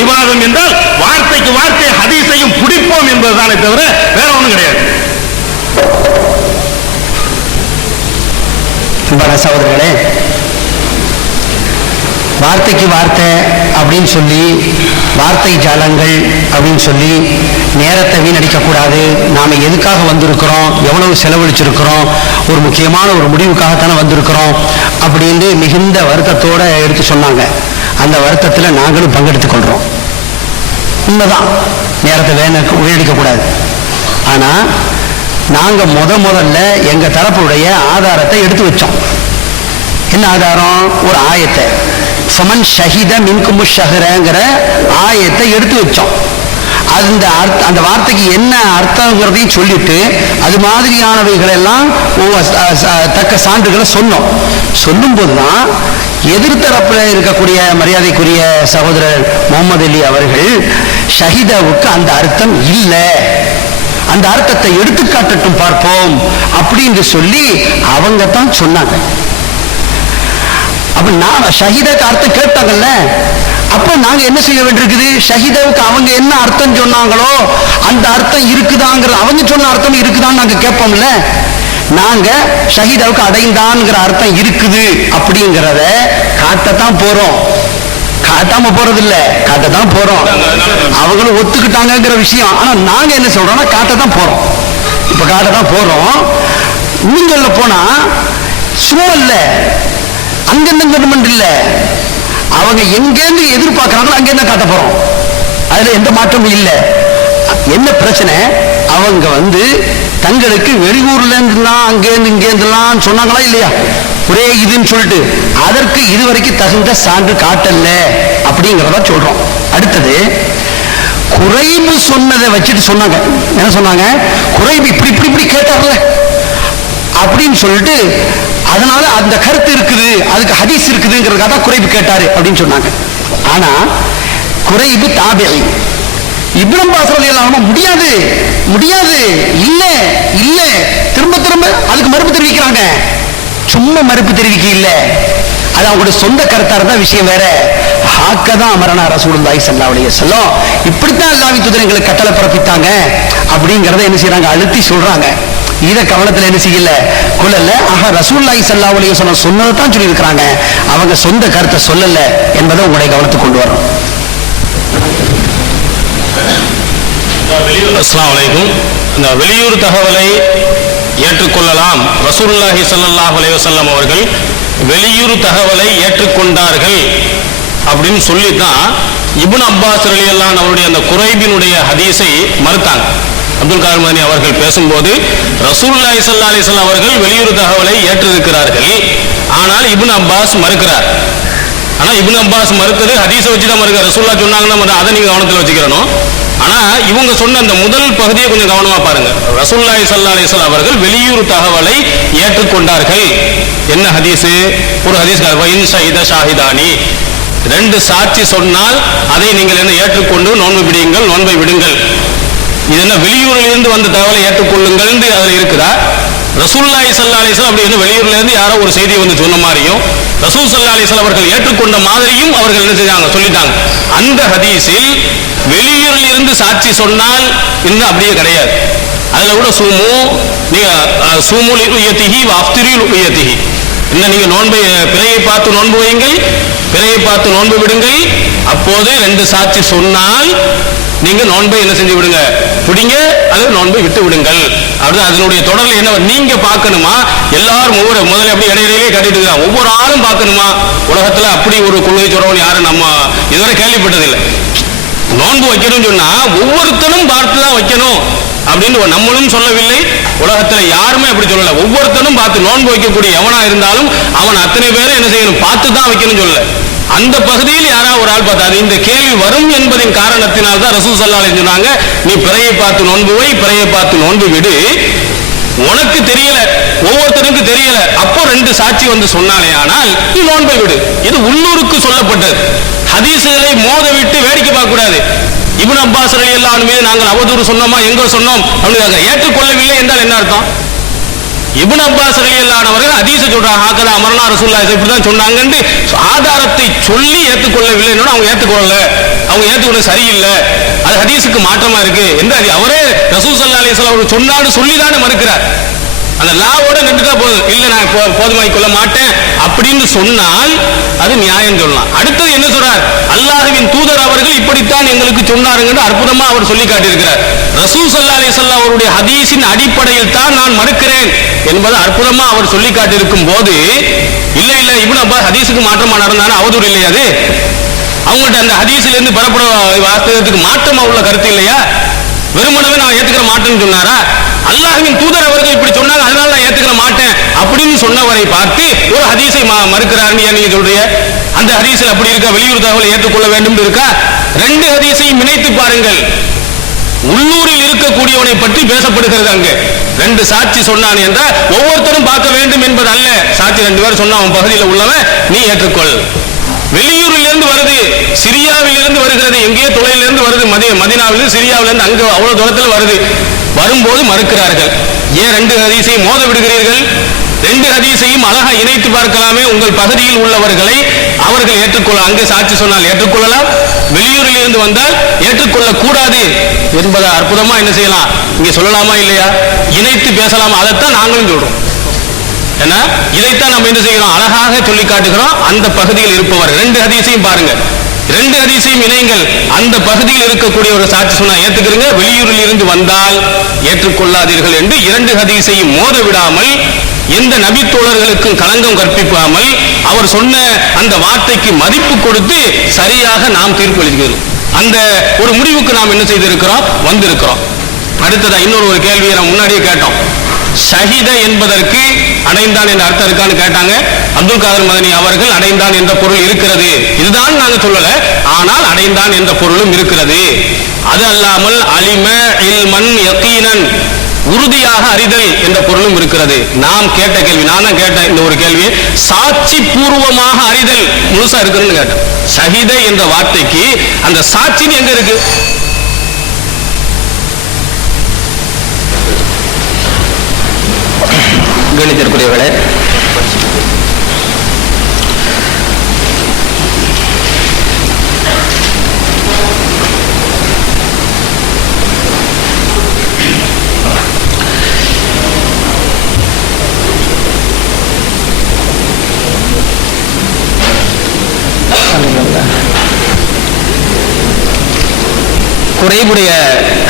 விவாதம் என்றால் வார்த்தைக்கு வார்த்தை ஹதீஸையும் பிடிப்போம் என்பதுதானே தவிர வேற ஒண்ணும் கிடையாது. சகோதரர்களே, வார்த்தைக்கு வார்த்தை அப்படின்னு சொல்லி, வார்த்தை ஜாலங்கள் அப்படின்னு சொல்லி நேரத்தை வீணடிக்கக்கூடாது. நாம் எதுக்காக வந்திருக்கிறோம், எவ்வளவு செலவழிச்சிருக்கிறோம், ஒரு முக்கியமான ஒரு முடிவுக்காகத்தானே வந்திருக்கிறோம் அப்படின்னு மிகுந்த வருத்தத்தோடு எடுத்து சொன்னாங்க. அந்த வருத்தத்தில் நாங்களும் பங்கெடுத்துக் கொள்கிறோம். உண்மைதான், நேரத்தை வீணடிக்கக்கூடாது. ஆனால் நாங்கள் முதல்ல எங்கள் தரப்புடைய ஆதாரத்தை எடுத்து வச்சோம். என்ன ஆதாரம்? ஒரு ஆயத்தை, ஃபமன் ஷஹித மின்குமு ஷஹரங்கிற ஆயத்தை எடுத்து வச்சோம். அந்த வார்த்தைக்கு என்ன அர்த்தங்கிறதையும் சொல்லிட்டு அது மாதிரியானவைகளெல்லாம் தக்க சான்றுகளை சொன்னோம். சொல்லும்போது தான் எதிர்த்தரப்பில் இருக்கக்கூடிய மரியாதைக்குரிய சகோதரர் முகமது அலி அவர்கள் ஷஹிதாவுக்கு அந்த அர்த்தம் இல்லை, அந்த அர்த்தத்தை எடுத்துக்காட்டட்டும் பார்ப்போம் அப்படின்னு சொல்லி அவங்க தான் சொன்னாங்க. அப்ப நான் ஷஹீதாக்கு அர்த்தம் கேட்டாங்கல்ல, அப்ப நாங்க என்ன செய்ய வேண்டியிருக்குது? ஷஹீதாவுக்கு அவங்க என்ன அர்த்தம் சொன்னாங்களோ அந்த அர்த்தம் இருக்குதாங்கிற, அவங்க சொன்ன அர்த்தம் இருக்குதான்னு நாங்க கேட்போம்ல. நாங்க ஷஹீதாவுக்கு அடைந்தான்ங்கிற அர்த்தம் இருக்குது அப்படிங்கிறத காட்டத்தான் போறோம். காட்டாம போறது இல்ல, காட்டத்தான் போறோம். அவங்களும் ஒத்துக்கிட்டாங்கிற விஷயம். ஆனா நாங்க என்ன சொல்றோம்னா காட்டத்தான் போறோம். இப்ப காட்டத்தான் போறோம். இன்னும் சொல்ல போனா சும்மா இல்ல, அங்கிருந்து இல்ல, அவங்க எங்கேருந்து எதிர்பார்க்கிறாங்களோ அங்கேருந்து காட்ட போறோம். அதுல எந்த மாற்றமும் இல்லை. என்ன பிரச்சனை? அவங்க தங்களுக்கு வெளியூர்ல இருந்துலாம் அங்கேருந்து இங்கேருந்துலாம் சொன்னாங்களா இல்லையா, ஒரே இதுன்னு சொல்லிட்டு அதற்கு இதுவரைக்கும் தகுந்த சான்று காட்டல அப்படிங்கிறத சொல்றோம். அடுத்தது குறைபு சொன்னதை வச்சுட்டு சொன்னாங்க. என்ன சொன்னாங்க? குறைபு இப்படி இப்படி இப்படி கேட்டார்ல அப்படின்னு சொல்லிட்டு அதனால அந்த கருத்து இருக்குது, அதுக்கு ஹதீஸ் இருக்குதுங்கிறதுக்காக தான் குறைபு கேட்டாரு அப்படின்னு சொன்னாங்க. ஆனா குறைபு தாபிஈ, இப்னு அப்பாஸ் ரலியல்லாஹு அன்ஹு முடியாது முடியாது இல்ல இல்ல திரும்ப திரும்ப அதுக்கு மறுப்பு தெரிவிக்கிறாங்க. சும்மா மறுப்பு தெரிவிக்க இல்ல, அது அவங்களுடைய சொந்த கருத்தா இருந்தா விஷயம் வேற. ஹாக்கதான் அமரனா ரசூலுல்லாஹி ஸல்லல்லாஹு அலைஹி வஸல்லம், இப்படித்தான் அல்லாஹ்வின் தூதர் எங்களுக்கு கட்டளை பிறப்பித்தாங்க அப்படிங்கறத என்ன செய்யறாங்க, அழுத்தி சொல்றாங்க. இத கவனத்துல என்ன செய்யல கொள்ளல. ஆக ரசூலுல்லாஹி ஸல்லல்லாஹு அலைஹி வஸல்லம் சொன்னதை தான் சொல்லி இருக்கிறாங்க, அவங்க சொந்த கருத்தை சொல்லல என்பதை உங்களுடைய கவனத்துக்கு கொண்டு வரோம். அஸ்ஸலாமு அலைக்கும். இந்த வெளியூர் தகவலை ஏற்றுக்கொள்ளலாம். ரசூலுல்லாஹி ஸல்லல்லாஹு அலைஹி வஸல்லம் அவர்கள் வெளியூர் தகவலை ஏற்றுக்கொண்டார்கள் அப்படின்னு சொல்லித்தான் இப்னு அப்பாஸ் ரலியல்லாஹு அன்ஹு அவருடைய அந்த குறைபினுடைய ஹதீஸை மறுத்தாங்க. அப்துல் காதர் மதனி அவர்கள் பேசும்போது ரசூலுல்லாஹி ஸல்லல்லாஹு அலைஹி வஸல்லம் அவர்கள் வெளியூர் தகவலை ஏற்றிருக்கிறார்கள், ஆனால் இப்னு அப்பாஸ் மறுக்கிறார். ஆனா இப்னு அப்பாஸ் மறுத்தது ஹதீஸை வச்சு தான் மறுக்கிறார். ரசூலுல்லாஹ் சொன்னாங்கன்னா அதை நீங்க கவனத்தில் வச்சுக்கிறணும். ஆனா இவங்க சொன்ன அந்த முதல் பகுதியை கொஞ்சம் கவனமா பாருங்க. ரசூலுல்லாஹி ஸல்லல்லாஹு அலைஹி வஸல்லம் அவர்கள் வெளியூர் தகவலை ஏற்றுக்கொண்டார்கள். என்ன ஹதீஸ்? ஒரு ஹதீஸ், வயின் ஷஹித ஷாஹிதானி, ரெண்டு சாட்சி சொன்னால் அதை நீங்கள் என்ன ஏற்றுக்கொண்டு நோன்பு பிடியுங்கள், நோன்பை விடுங்கள். இது என்ன வெளியூரில் இருந்து வந்த தகவலை ஏற்றுக்கொள்ளுங்கள் அதில் இருக்குதா? ரசூலுல்லாஹி ஸல்லல்லாஹு அலைஹி வஸல்லம் அப்படி என்ன வெளியூர்ல இருந்து யாரோ ஒரு செய்தியை சொன்ன மாதிரியும் ரசூல் ஸல்லல்லாஹு அலைஹி வஸல்லம் அவர்கள் ஏற்றுக்கொண்ட மாதிரியும் அவர்கள் என்ன செஞ்சாங்க, சொல்லிட்டாங்க. அந்த ஹதீஸில் வெளியூரில் இருந்து சாட்சி சொன்னால் இன்னும் அப்படியே கிடையாது. அதுல கூட சூமு லிருயதிஹி வ அஃப்திரு லிருயதிஹி, இன்னும் நீங்க நோன்பை பிறையை பார்த்து நோன்பு வையுங்கள், பிறையை பார்த்து நோன்பு விடுங்கள். அப்போது ரெண்டு சாட்சி சொன்னால் நீங்க நோன்பை என்ன செஞ்சு விடுங்க, பிடிங்க, அது நோன்பை விட்டு விடுங்கள். அப்படி அதனுடைய தொடர்ல என்ன நீங்க பார்க்கணுமா? எல்லாரும் முதல்ல அப்படி இடையிலேயே கட்டிட்டு இருக்காங்க. ஒவ்வொரு ஆளும் பார்க்கணுமா? உலகத்துல அப்படி ஒரு கொள்கை சொல்றவங்க யாரும் நம்ம இதுவரை கேள்விப்பட்டதில்லை. நோன்பு வைக்கணும்னு சொன்னா ஒவ்வொருத்தனும் பார்த்துதான் வைக்கணும் அப்படின்னு நம்மளும் சொல்லவில்லை, உலகத்துல யாருமே அப்படி சொல்லல. ஒவ்வொருத்தனும் பார்த்து நோன்பு வைக்கக்கூடிய எவனா இருந்தாலும் அவன் அத்தனை பேரும் என்ன செய்யணும், பார்த்து தான் வைக்கணும்னு சொல்லல. அந்த பகுதியில் யாராவது ஒரு ஆள் பார்த்தாது. இந்த கேள்வி வரும் என்பதின் காரணத்தினால் தான் ரசூல் ஸல்லல்லாஹு அலைஹி வஸல்லம் சொன்னாங்க, நீ பிறையை பார்த்து நோன்பு வை, பிறையை பார்த்து நோன்பு விடு. உனக்கு தெரியல, ஒவ்வொருத்தருக்கு தெரியல, அப்போ ரெண்டு சாட்சி சொன்னாலே ஆனால் நீ நோன்பை விடு. இது உள்ளூருக்கு சொல்லப்பட்டது. ஹதீசுகளை மோத விட்டு வேடிக்கை பார்க்க கூடாது. இப்னு அப்பாஸ் ரலியல்லாஹு அன்ஹு மீது நாங்கள் அவதூறு சொன்னோமா, எங்க சொன்னோம் அப்படின்னு ஏற்றுக்கொள்ளவில்லை என்றால் என்ன அர்த்தம்? இப்னு அப்பாஸ் ரலியல்லாஹு அன்ஹு அவர்கள் ஹதீஸை சொல்றாங்க, ஹாக்கதா அமரனா ரசூலுல்லாஹி இப்படிதான் சொன்னாங்கன்னு ஆதாரத்தை சொல்லி ஏற்றுக்கொள்ளவில்லை, அவங்க ஏற்றுக்கொள்ளல அவங்க ஏற்றுக்கொள்ள சரியில்லை, அது ஹதீஸுக்கு மாற்றமா இருக்கு என்று அவரே ரசூல் ஸல்லல்லாஹு அலைஹி வஸல்லம் அவர் சொன்னான்னு சொல்லிதானே மறுக்கிறார். அந்த லாவோட நின்றுட்டா போதும், இல்ல நான் போதுமாய் கொள்ள மாட்டேன் அப்படின்னு சொன்னால் அது நியாயம் சொல்லலாம். அடுத்தது என்ன சொல்றார், அல்லாஹ்வின் தூதர் அவர்கள் இப்படித்தான் எங்களுக்கு சொன்னாருன்னு அற்புதமா அவர் சொல்லி காட்டியிருக்கிறார். ரசூல் ஸல்லல்லாஹு அலைஹி வஸல்லம் அவருடைய ஹதீஸின் அடிப்படையில் தான் நான் மறுக்கிறேன் என்பது அற்புதமா அவர் சொல்லி காட்டியிருக்கும் போது, இல்ல இல்ல இப்னு அப்பாஸ் ஹதீஸுக்கு மாற்றமா நடந்தாலும் அவதூறு இல்லையா? அது அவங்கள்ட்ட அந்த ஹதீஸில் இருந்து பெறப்பட வாஸ்தவத்துக்கு மாற்றமா உள்ள கருத்து இல்லையா? வெறுமனவே நான் ஏத்துக்கிற மாட்டேன்னு சொன்னாரா? அல்லாஹ்வின் தூதர் அவர்கள் இப்படி சொன்னாங்க அதனால நான் ஏத்துக்கிற மாட்டேன் அப்படின்னு சொன்னவரை பார்த்து ஒரு ஹதீஸை மறுக்கிறாருன்னு ஏன் நீங்க சொல்றீங்க? அந்த ஹதீஸில் அப்படி இருக்கா, வெளியூர் தகவலை ஏற்றுக்கொள்ள வேண்டும் இருக்கா? ரெண்டு ஹதீஸையும் இணைத்து பாருங்கள். உள்ளூரில் இருக்கக்கூடியவனை பற்றி பேசப்படுகிறது. அங்கு ரெண்டு சாட்சி சொன்னான் என்றால் ஒவ்வொருத்தரும் பார்க்க வேண்டும் என்பது அல்ல. சாட்சி ரெண்டு பேர் சொன்னா அவன் பகுதியில் உள்ளவன் நீ ஏற்றுக்கொள். வெளியூரில் இருந்து வருது, சிரியாவில் இருந்து வருகிறது, எங்கேயோ தொலைலிருந்து வருது, மதீனாவிலிருந்து சிரியாவிலிருந்து அங்க அவ்வளவு தூரத்தில் வருது. வரும்போது மறுக்கிறார்கள். ஏன் ரெண்டு ஹதீஸையும் மோத விடுகிறீர்கள்? ரெண்டு ஹதீஸையும் அழகா இணைத்து பார்க்கலாமே. உங்கள் பகுதியில் உள்ளவர்களை அவர்கள் ஏற்றுக்கொள்ள, அங்கே சாட்சி சொன்னால் ஏற்றுக்கொள்ளலாம், வெளியூரில் இருந்து வந்தால் ஏற்றுக்கொள்ள கூடாது என்பதை அற்புதமா என்ன செய்யலாம், இங்க சொல்லலாமா இல்லையா? இணைத்து பேசலாமா? அதைத்தான் நாங்களும் சொல்றோம். ஏன்னா இதைத்தான் நம்ம என்ன செய்யறோம், அழகாக சொல்லி காட்டுகிறோம். அந்த பகுதியில் இருப்பவர் ரெண்டு ஹதீஸையும் பாருங்க, ரெண்டு ஹதீஸையும் இணைங்கள். அந்த பகுதியில் இருக்கக்கூடிய ஒரு சாட்சி சொன்னா ஏத்துக்கிறீங்க, வெளியூரில் இருந்து வந்தால் ஏற்றுக்கொள்ளாதீர்கள் என்று இரண்டு ஹதீஸையும் மோத விடாமல், எந்த நபி தோழர்களுக்கும் களங்கம் கற்பிக்காமல் அவர் சொன்ன அந்த வார்த்தைக்கு மதிப்பு கொடுத்து சரியாக நாம் தீர்ப்பு அளிக்கிறோம். அந்த ஒரு முடிவுக்கு நாம் என்ன செய்திருக்கிறோம், வந்திருக்கிறோம். அடுத்ததா இன்னொரு ஒரு கேள்வியை நாம் முன்னாடியே கேட்டோம். ஷஹீத என்பதற்கு அடைந்தான் என்ற அர்த்தம் இருக்கான்னு கேட்டாங்க. அப்துல் காதர் மதனி அவர்கள் அடைந்தான் என்ற பொருள் இருக்கிறது, இதுதான் நாங்க சொல்லல, ஆனால் அடைந்தான் என்ற பொருளும் இருக்கிறது. அது அல்லாமல் அலிம இல்மன் யகீனன், உறுதியாக அறிதல் என்ற பொருளும் இருக்கிறது. நாம் கேட்ட கேள்வி, நான் தான் கேட்டேன் இந்த ஒரு கேள்வி, சாட்சி பூர்வமாக அறிதல் முழுசா இருக்குன்னு கேட்டேன். ஷஹீத என்ற வார்த்தைக்கு அந்த சாட்சின்னு எங்க இருக்கு? கணித்திற்குரியவர்களே, குறைவுடைய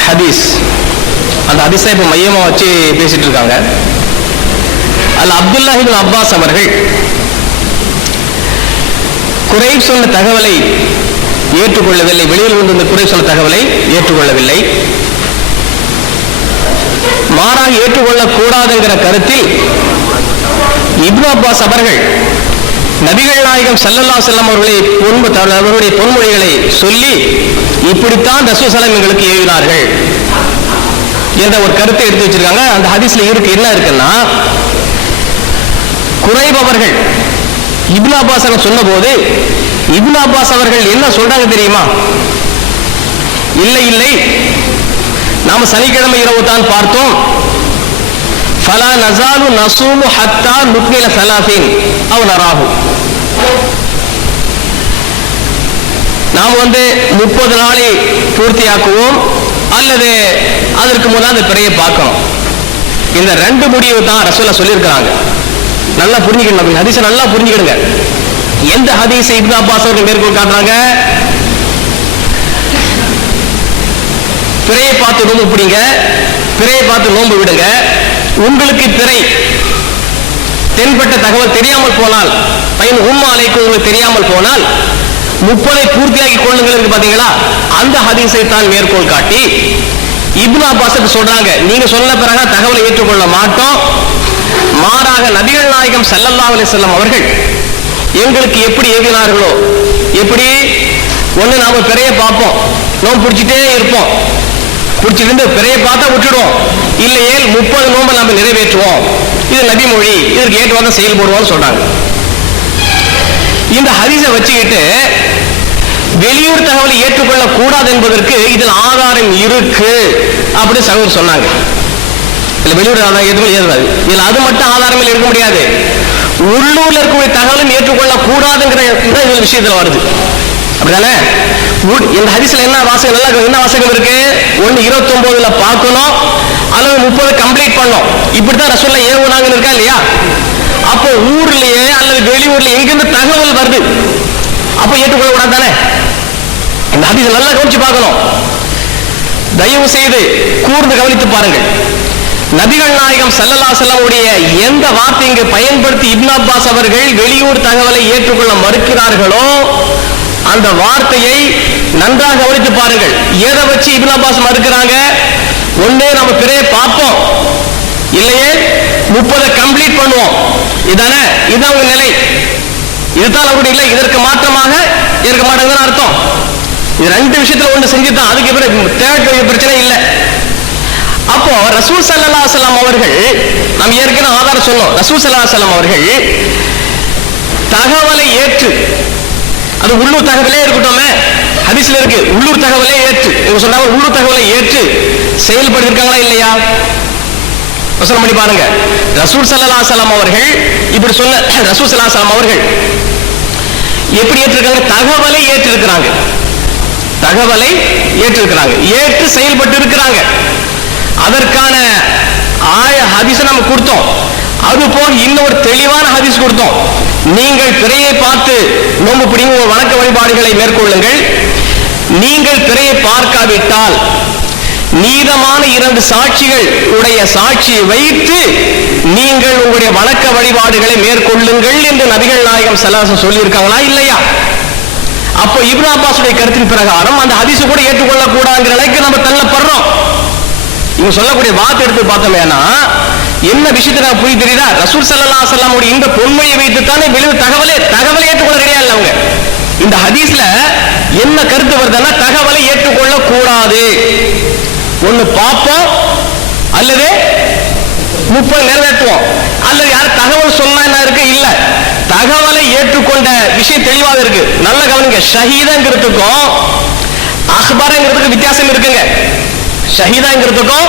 ஹதீஸ், அந்த ஹதீஸை இப்ப மையமா வச்சு பேசிட்டு இருக்காங்க. அல்ல அப்துல்லாஹ் இப்னு அப்பாஸ் அவர்கள் குறைப் சொன்ன தகவலை ஏற்றுக்கொள்ளவில்லை, வெளியில் வந்திருந்த குறைப் சொன்ன தகவலை ஏற்றுக்கொள்ளவில்லை. மாறாக ஏற்றுக்கொள்ளக் கூடாதுங்கிற கருத்தில் இப்னு அப்பாஸ் அவர்கள் நபிகள் நாயகம் ஸல்லல்லாஹு அலைஹி வஸல்லம் அவருடைய பொன்மொழிகளை சொல்லி இப்படித்தான் ரசூல் ஸல்லல்லாஹு எங்களுக்கு ஏவினார்கள் என்ற ஒரு கருத்தை எடுத்து வச்சிருக்காங்க. அந்த ஹதீஸ்ல இருக்கு, என்ன இருக்குன்னா, குறைப் அவர்கள் இப்னு அப்பாஸ் சொன்ன போது இப்னு அப்பாஸ் அவர்கள் என்ன சொல்றாங்க தெரியுமா? இல்லை இல்லை, நாம சனிக்கிழமை இரவு தான் பார்த்தோம். ஃபலா நஸாலு நஸூமு ஹத்தா நுக்மில ஸலாஸீன் அவ் நராஹு, நாம் 30 நாளை பூர்த்தியாக்குவோம் அல்லது அதற்கு முதல் அந்த பிறையை பார்க்கணும். இந்த ரெண்டு முடிவு தான் ரசூலுல்லாஹ் சொல்லியிருக்கிறாங்க. நல்லா புரிஞ்சுக்கணும், ஹதீஸை நல்லா புரிஞ்சுக்கிடுங்க. எந்த ஹதீஸை இப்னு அப்பாஸ் அவர்கள் மேற்கோள் காட்டுறாங்க? பிறையை பார்த்து நோம்பு பிடிங்க, பிறையை பார்த்து நோம்பு விடுங்க. உங்களுக்கு பிறை தென்பட்ட தகவல் தெரியாமல் போனால், பயன் உம்மா அலைக்கும் உங்களுக்கு தெரியாமல் போனால் 30 பூர்த்தியாக்கி கொள்ளுங்கள் இருக்கு பாத்தீங்களா, அந்த ஹதீஸை தான் மேற்கோள் காட்டி இப்னு அப்பாஸுக்கு சொல்றாங்க, நீங்க சொன்ன பிறகு தகவலை ஏற்றுக்கொள்ள மாட்டோம், மாறாக நபிகள் நாயகம் ஸல்லல்லாஹு அலைஹி வஸல்லம் அவர்கள் எங்களுக்கு எப்படி ஏவினார்களோ, எப்படி ஒண்ணு நாம பிறையை பார்ப்போம், நோம்பு பிடிச்சிட்டே இருப்போம், பிடிச்சிட்டு பிறையை பார்த்தா விட்டுடுவோம், இல்லையே 30 நோம்பை நாம நிறைவேற்றுவோம், இது நபி மொழி, இதற்கு ஏற்றுவாங்க செயல்படுவோம்னு சொல்றாங்க. இந்த ஹதீஸை வச்சுக்கிட்டு வெளியூர் தகவலை ஏற்றுக்கொள்ள கூடாது என்பதற்கு இதில் ஆதாரம் இருக்கு அப்படி சகோதரர் சொன்னாங்க. இல்ல வெளியூர் ஆதாரம் ஏற்றுக்கொள்ள ஏற்காது, இதுல அது மட்டும் ஆதாரங்கள் இருக்க முடியாது, உள்ளூர்ல இருக்கக்கூடிய தகவலும் ஏற்றுக்கொள்ள கூடாதுங்கிற விஷயத்துல வருது. அப்படிதானே? இந்த ஹதீஸ்ல என்ன வாசகம், நல்லா என்ன வாசகம் இருக்கு? ஒன்னு 29 பார்க்கணும் அல்லது 30 கம்ப்ளீட் பண்ணணும். இப்படித்தான் ரசூலுல்லாஹ் ஏவுனாங்கன்னு இருக்கா இல்லையா? அப்போ ஊர்லயே அல்லது வெளியூர்ல எங்கிருந்து தகவல் வருது, அப்போ ஏற்றுக்கொள்ள கூடாது தானே? இந்த ஹதீஸ் நல்லா கவனிச்சு பார்க்கணும். தயவு செய்து கூர்ந்து கவனித்து பாருங்கள். நபிகள் நாயகம் ஸல்லல்லாஹு அலைஹி வஸல்லம் உடைய எந்த வார்த்தை இங்கு பயன்படுத்தி இப்னு அப்பாஸ் அவர்கள் வெளியூர் தகவலை ஏற்றுக்கொள்ள மறுக்கிறார்களோ அந்த வார்த்தையை நன்றாக கவனித்து பாருங்கள். எதை வச்சு இப்னு அப்பாஸ் மறுக்கிறாங்க? ஒண்ணே நம்ம பிறையை பார்ப்போம், இல்லையே 30 கம்ப்ளீட் பண்ணுவோம். இதானே? இதுதான் உங்க நிலை. இதுதான் அவருடைய இல்லை. இதற்கு மாற்றமாக இருக்க மாட்டாங்கன்னு அர்த்தம். இது ரெண்டு விஷயத்துல ஒண்ணு செஞ்சுதான், அதுக்கு தேவை பிரச்சனை இல்லை. அப்போ ரசூல் ஸல்லல்லாஹு அலைஹி வஸல்லம் அவர்கள், நாம் ஏற்கனவே ஆதாரம் சொன்னோம், ரசூல் ஸல்லல்லாஹு அலைஹி வஸல்லம் அவர்கள் தகவலை ஏற்று, அது உள்ளூர் தகவலே இருக்கட்டுமே, ஹதீஸ்ல இருக்கு உள்ளூர் தகவலே ஏற்று, இவங்க சொன்னாங்க உள்ளூர் தகவலை ஏற்று செயல்படுத்திருக்காங்களா இல்லையா? வசனம் பண்ணி பாருங்க. ரசூல் ஸல்லல்லாஹு அலைஹி வஸல்லம் அவர்கள் இப்படி சொன்ன ரசூல் ஸல்லல்லாஹு அலைஹி வஸல்லம் அவர்கள் எப்படி ஏற்றிருக்காங்க? தகவலை ஏற்றிருக்கிறாங்க. தகவலை ஏற்றிருக்கிறாங்க, ஏற்று செயல்பட்டு இருக்கிறாங்க. அதற்கான ஹதீஸ் நம்ம கொடுத்தோம். அது போக இன்னொரு தெளிவான ஹதீஸ் கொடுத்தோம். நீங்கள் பிறையை பார்த்து நோன்பு பிடிங்க, வணக்க வழிபாடுகளை மேற்கொள்ளுங்கள். நீங்கள் பிறையை பார்க்காவிட்டால் நீதமான 2 சாட்சிகள் உடைய சாட்சியை வைத்து நீங்கள் உங்களுடைய வணக்க வழிபாடுகளை மேற்கொள்ளுங்கள் என்று நபிகள் நாயகம் ஸல்லல்லாஹு அலைஹி வஸல்லம் சொல்லியிருக்காங்களா இல்லையா? அப்போ இப்னு அப்பாஸுடைய கருத்தின் பிரகாரம் அந்த ஹதீஸை கூட ஏற்றுக்கொள்ள கூடாதுங்கிற நிலைக்கு நம்ம தள்ளப்படுறோம். இவங்க சொல்லக்கூடிய வார்த்தை எடுத்து பார்த்தோமேனா என்ன விஷயத்தை நான் புரிய தெரியுதா? ரசூல் ஸல்லல்லாஹு அலைஹி வஸல்லம் இந்த பொன்மையை வைத்து தானே வெளியே தகவலை ஏற்றுக்கொள்ள ரெடியா இல்லை அவங்க. இந்த ஹதீஸ்ல என்ன கருத்து வருதுன்னா தகவலை ஏற்றுக்கொள்ள கூடாது. ஒண்ணு பார்ப்போம் அல்லது 30 நிறைவேற்றுவோம், அல்லது யார் தகவல் சொன்னா என்ன இருக்கு? இல்ல, தகவலை ஏற்றுக்கொண்ட விஷயம் தெளிவாக இருக்கு. நல்ல கவனிங்க. ஷஹீதாங்கிறதுக்கும் அஹ்பரங்கிறதுக்கு வித்தியாசம் இருக்குங்க. ஷஹீதாங்கிறதுக்கும்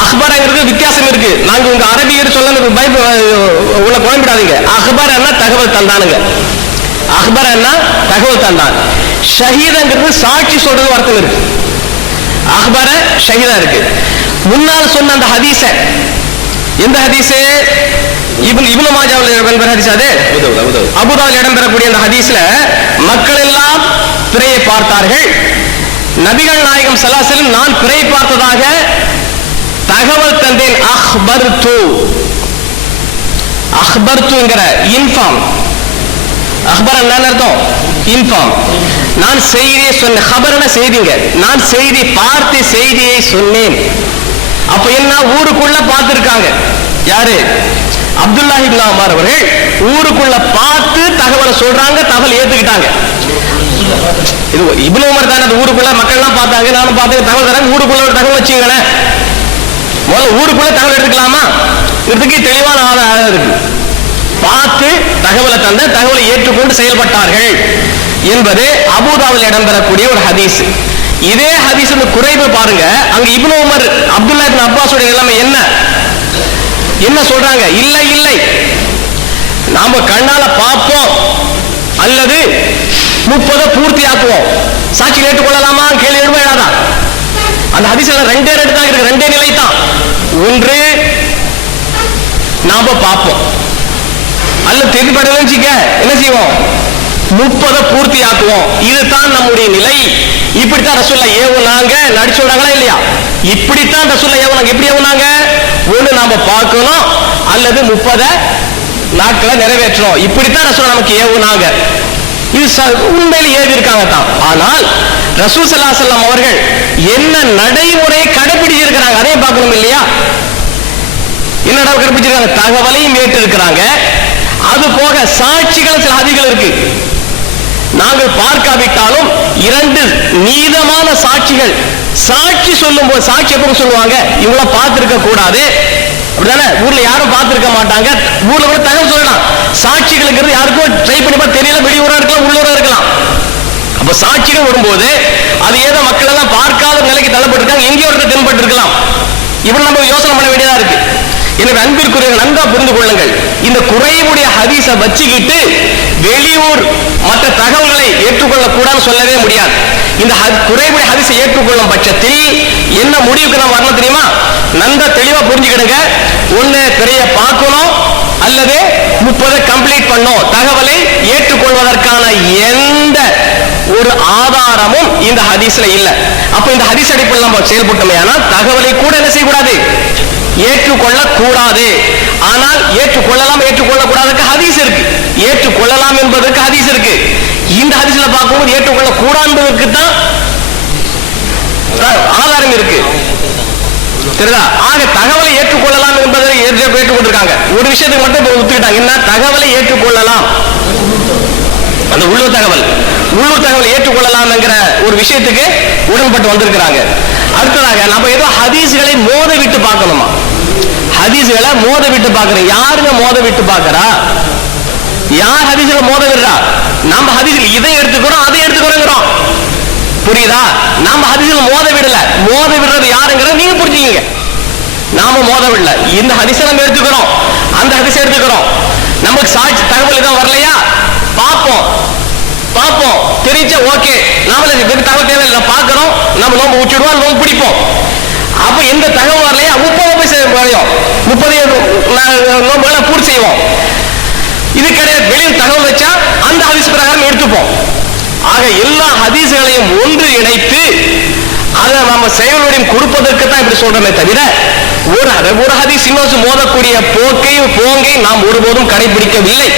அஹ்பரங்கிறதுக்கு வித்தியாசம் இருக்கு. நாங்க உங்க அரபியர் சொல்ல உள்ள குழம்பிடாதீங்க. அஹ்பர் என்ன தகவல் தந்தானுங்க, அஹ்பர் என்ன தகவல் தந்தான். ஷஹீதாங்கிறது சாட்சி சொல்றது அர்த்தம் இருக்கு. அஹ்பர ஷஹீதா இருக்கு. முன்னால் சொன்ன அந்த ஹதீஸ, எந்த ஹதீஸ்? இப்னு மாஜாவில் இடம்பெற ஹதீஸ். அது அபூதாவில் இடம்பெறக்கூடிய அந்த ஹதீஸ்ல மக்கள் எல்லாம் பிறையை பார்த்தார்கள். நபிகள் நாயகம் ஸல்லல்லாஹு அலைஹி வஸல்லம் நான் பிறை பார்த்ததாக தகவல் தந்தேன். அஹ்பர்துங்கிற இன்ஃபார்ம். அஹ்பர் என்ன அர்த்தம்? இன்ஃபார்ம். நான் செய்தியை சொன்னேன். ஹபர்னா செய்திங்க. நான் செய்தி பார்த்து செய்தியை சொன்னேன். அப்ப என்ன? ஊருக்குள்ள பார்த்திருக்காங்க. யாரு? அப்துல்லாஹ் இப்னு உமர் அவர்கள் ஊருக்குள்ள பார்த்து தகவலை சொல்றாங்க, தகவல் ஏத்துக்கிட்டாங்க. இது இப்னு உமர் தானே, ஊருக்குள்ள மக்கள் எல்லாம் பார்த்தாங்க, நானும் பார்த்தேன், தகவல் தராங்க. ஊருக்குள்ள ஒரு தகவல் வச்சுங்களேன். முதல்ல ஊருக்குள்ள தகவல் எடுத்துக்கலாமா? இதுக்கு தெளிவான ஆதாரம் இருக்கு. பார்த்து தகவலை தந்த, தகவலை ஏற்றுக்கொண்டு செயல்பட்டார்கள் என்பது அபூதாவில் இடம்பெறக்கூடிய ஒரு ஹதீஸ். இதே ஹதீஸ் குறைவு பாருங்க. அங்க இப்னு உமர் அப்துல்லாஹ் இப்னு அப்பாஸுடைய நிலைமை என்ன சொல்றாங்க? இல்லை இல்லை, நாம கண்ணால பார்ப்போம் அல்லது 30 பூர்த்தி ஆக்குவோம். சாட்சி ஏற்றுக்கொள்ளலாமா? கேள்வி எழுதாதா? அந்த ஹதீஸ்ல ரெண்டே தான் இருக்கு, ரெண்டே நிலை தான். ஒன்று நாம பார்ப்போம், அல்ல தெரியப்படலன்னு என்ன செய்வோம்? 30 பூர்த்தி ஆக்குவோம். இதுதான் நம்முடைய நிலை. இப்படித்தான் ரசூலுல்லாஹ் ஏவுனாங்க. நடிச்சு விடாங்களா இல்லையா? இப்படித்தான் ரசூலுல்லாஹ் ஏவுனாங்க. எப்படி ஏவுனாங்க? ஒண்ணு நாம பார்க்கணும் அல்லது 30 நாட்களை நிறைவேற்றணும். இப்படித்தான் ரசூலுல்லாஹ் நமக்கு ஏவுனாங்க. இது உண்மையில் ஏவி இருக்காங்க தான். ஆனால் ரசூல் ஸல்லல்லாஹு அலைஹி வஸல்லம் அவர்கள் என்ன நடைமுறை கடைபிடிச்சிருக்கிறாங்க அதையும் பார்க்கணும் இல்லையா? என்ன கடைபிடிச்சிருக்காங்க? தகவலையும் ஏற்று இருக்கிறாங்க. அது போக சாட்சிகள் சில அதிகள் இருக்கு. நாங்கள் பார்க்காவிட்டாலும் 2 நீதமான சாட்சிகள் சாட்சி சொல்லும் போது, சாட்சி எப்ப சொல்லுவாங்க? இவங்கள பார்த்திருக்க கூடாது, அப்படிதானே? ஊர்ல யாரும் பார்த்திருக்க மாட்டாங்க. ஊர்ல கூட தகவல் சொல்லலாம். சாட்சிகளுக்கு யாருக்கும் ட்ரை பண்ணி தெரியல, வெளியூரா இருக்கலாம், உள்ளூரா இருக்கலாம். அப்ப சாட்சிகள் வரும்போது அது ஏதோ மக்கள் எல்லாம் பார்க்காத நிலைக்கு தள்ளப்பட்டிருக்காங்க, எங்கேயோ ஒருத்தர் தென்பட்டு இருக்கலாம். இப்படி நம்ம யோசனை பண்ண வேண்டியதா இருக்கு. எனவே அன்பிற்குரிய நன்கா புரிந்து கொள்ளுங்கள், இந்த குறைவுடைய ஹதீஸை வச்சுக்கிட்டு வெளியூர் மற்ற தகவல்களை ஏற்றுக்கொள்ளக்கூடாதுன்னு சொல்லவே முடியாது. இந்த குறைவுடைய ஹதீஸை ஏற்றுக்கொள்ளும் பட்சத்தில் என்ன முடிவுக்கு நம்ம வரணும் தெரியுமா? நன்கா தெளிவா புரிஞ்சுக்கிடுங்க. ஒண்ணு பெரிய பார்க்கணும் அல்லது 30 கம்ப்ளீட் பண்ணும். தகவலை ஏற்றுக்கொள்வதற்கான எந்த ஒரு ஆதாரமும் இந்த ஹதீஸ்ல இல்ல. அப்ப இந்த ஹதீஸ் அடிப்படையில் நம்ம செயல்பட்டோமே, ஆனால் தகவலை கூட என்ன செய்யக்கூடாது, ஏற்றுக்கொள்ள கூடாது. ஆனால் ஏற்றுக்கொள்ளலாம் ஏற்றுக்கொள்ளக்கூடாதுக்கு ஹதீஸ் இருக்கு. ஏற்றுக்கொள்ளலாம் என்பதற்கு ஹதீஸ் இருக்கு. இந்த ஹதீஸ்ல பார்க்கும்போது ஏற்றுக்கொள்ள கூடாதுக்கு தான் ஆதாரம் இருக்கு. சரிதா? ஆக தகவலை ஏற்றுக்கொள்ளலாம் என்பதை ஏற்றுக்கொண்டிருக்காங்க. ஒரு விஷயத்துக்கு மட்டும் ஒத்துக்கிட்டாங்க, என்ன? தகவலை ஏற்றுக்கொள்ளலாம், அந்த உள்ளூர் தகவல் ஏற்றுக்கொள்ளலாம் என்கிற ஒரு விஷயத்துக்கு உடன்பட்டு வந்திருக்கிறாங்க. அடுத்ததாக நம்ம ஏதோ ஹதீஸ்களை மோத விட்டு பார்க்கணுமா? ஹதீஸ்களை மோத விட்டு பார்க்கிறோம். யாருங்க மோத விட்டு பார்க்கிறா? யார் ஹதீஸ்களை மோத விடுறா? நம்ம ஹதீஸ்கள் இதை எடுத்துக்கிறோம் அதை எடுத்துக்கிறோம். புரியுதா? நாம ஹதீஸ்களை மோத விடல. மோத விடுறது யாருங்கிறத நீங்க புரிஞ்சுக்கீங்க. நாம மோத விடல. இந்த ஹதீஸை நம்ம எடுத்துக்கிறோம், அந்த ஹதீஸை எடுத்துக்கிறோம். நமக்கு சாட்சி தகவல் தான் வரலையா, பார்ப்போம் தெரிஞ்ச ஓகே, நாம தகவல் தேவையில்லை, பார்க்கிறோம், நம்ம நோம்பு விட்டுடுவோம், நோம்பு பிடிப்போம். அப்ப எந்த தகவல் வரலையா 30 நோம்புகளை பூர்த்தி செய்வோம். இது கிடையாது. வெளியில் தகவல் வச்சா அந்த ஹதீஸ் பிரகாரம் எடுத்துப்போம். ஆக எல்லா ஹதீஸ்களையும் ஒன்று இணைத்து அதை நம்ம செயலுடன் கொடுப்பதற்கு தான் இப்படி சொல்றமே தவிர ஒரு ஹதீஸ் இன்னொரு மோதக்கூடிய போங்கை நாம் ஒருபோதும் கடைபிடிக்கவில்லை.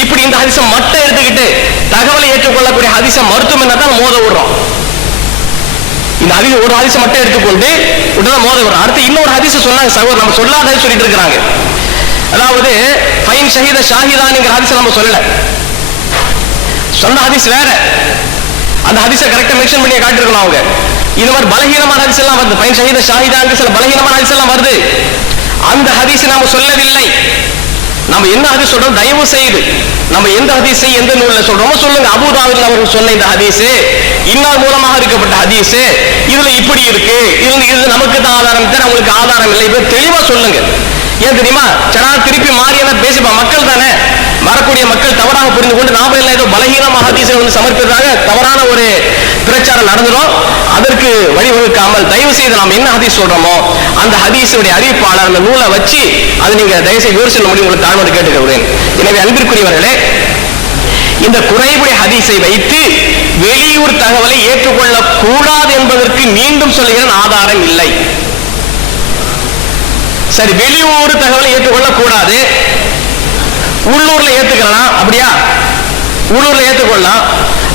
இப்படி இந்த ஹதீஸை மட்டும் எடுத்துக்கிட்டு தகவலை ஏற்றுக்கொள்ளக்கூடிய ஹதீஸை மருத்துவம் என்னதான் மோத விடுறோம். இந்த ஹதீஸ் ஒரு ஹதீஸை மட்டும் எடுத்துக்கொண்டு உடனே மோத விடுறோம். அடுத்து இன்னொரு ஹதீஸை சொன்னாங்க சகோதரர், நம்ம சொல்லாத சொல்லிட்டு இருக்கிறாங்க. அதாவது ஃபைன் ஷஹீத ஷாஹிதான்ங்கிற ஹதீஸை நம்ம சொல்லல, சொன்ன ஹதீஸ் வேற. அந்த ஹதீஸை கரெக்டா மென்ஷன் பண்ணி காட்டிருக்கலாம் அவங்க. இந்த மாதிரி பலகீனமான ஹதீஸ் எல்லாம் வருது. ஃபைன் ஷஹீத ஷாஹிதான்னு சில பலகீனமான ஹதீஸ் எல்லாம் வருது. அந்த ஹதீஸை நாம சொல்லவில்லை. நம்ம என்ன ஹதீஸ் சொல்றோம், தயவு செய்து நம்ம எந்த ஹதீஸை எந்த நூல்ல சொல்றோமோ சொல்லுங்க. அபூ தாவூத் அவர்கள் சொன்ன இந்த ஹதீஸ் இன்னார் மூலமாக இருக்கப்பட்ட ஹதீஸ், இதுல இப்படி இருக்கு, இது நமக்கு தான் ஆதாரம், உங்களுக்கு ஆதாரம் இல்லை, இப்ப தெளிவா சொல்லுங்க. ஏன் தெரியுமா? திருப்பி மாறி என்ன பேசிப்பா, மக்கள் தானே, வரக்கூடிய மக்கள் தவறாக புரிந்து கொண்டு நாம எல்லாம் ஏதோ பலகீனமாக ஹதீஸை வந்து சமர்ப்பித்ததாக தவறான ஒரு பிரச்சாரம் நடந்துடும். அதற்கு வழிவகுக்காமல் தயவு செய்து நாம் என்ன ஹதீஸ் சொல்றோமோ அந்த ஹதீஸுடைய அறிவிப்பாளர் அந்த நூலை வச்சு அதை நீங்க தயவு செய்து யோசிக்க முடியும், உங்களுக்கு தாழ்வு கேட்டுக்கிறேன். எனவே அன்பிற்குரியவர்களே, இந்த குறைவுடைய ஹதீஸை வைத்து வெளியூர் தகவலை ஏற்றுக்கொள்ள கூடாது என்பதற்கு மீண்டும் சொல்லுகிறேன், ஆதாரம் இல்லை. சரி, வெளியூர் தகவலை ஏற்றுக்கொள்ள கூடாது, உள்ளூர்ல ஏத்துக்கலாம், அப்படியா? உள்ளூர்ல ஏற்றுக்கொள்ளலாம்.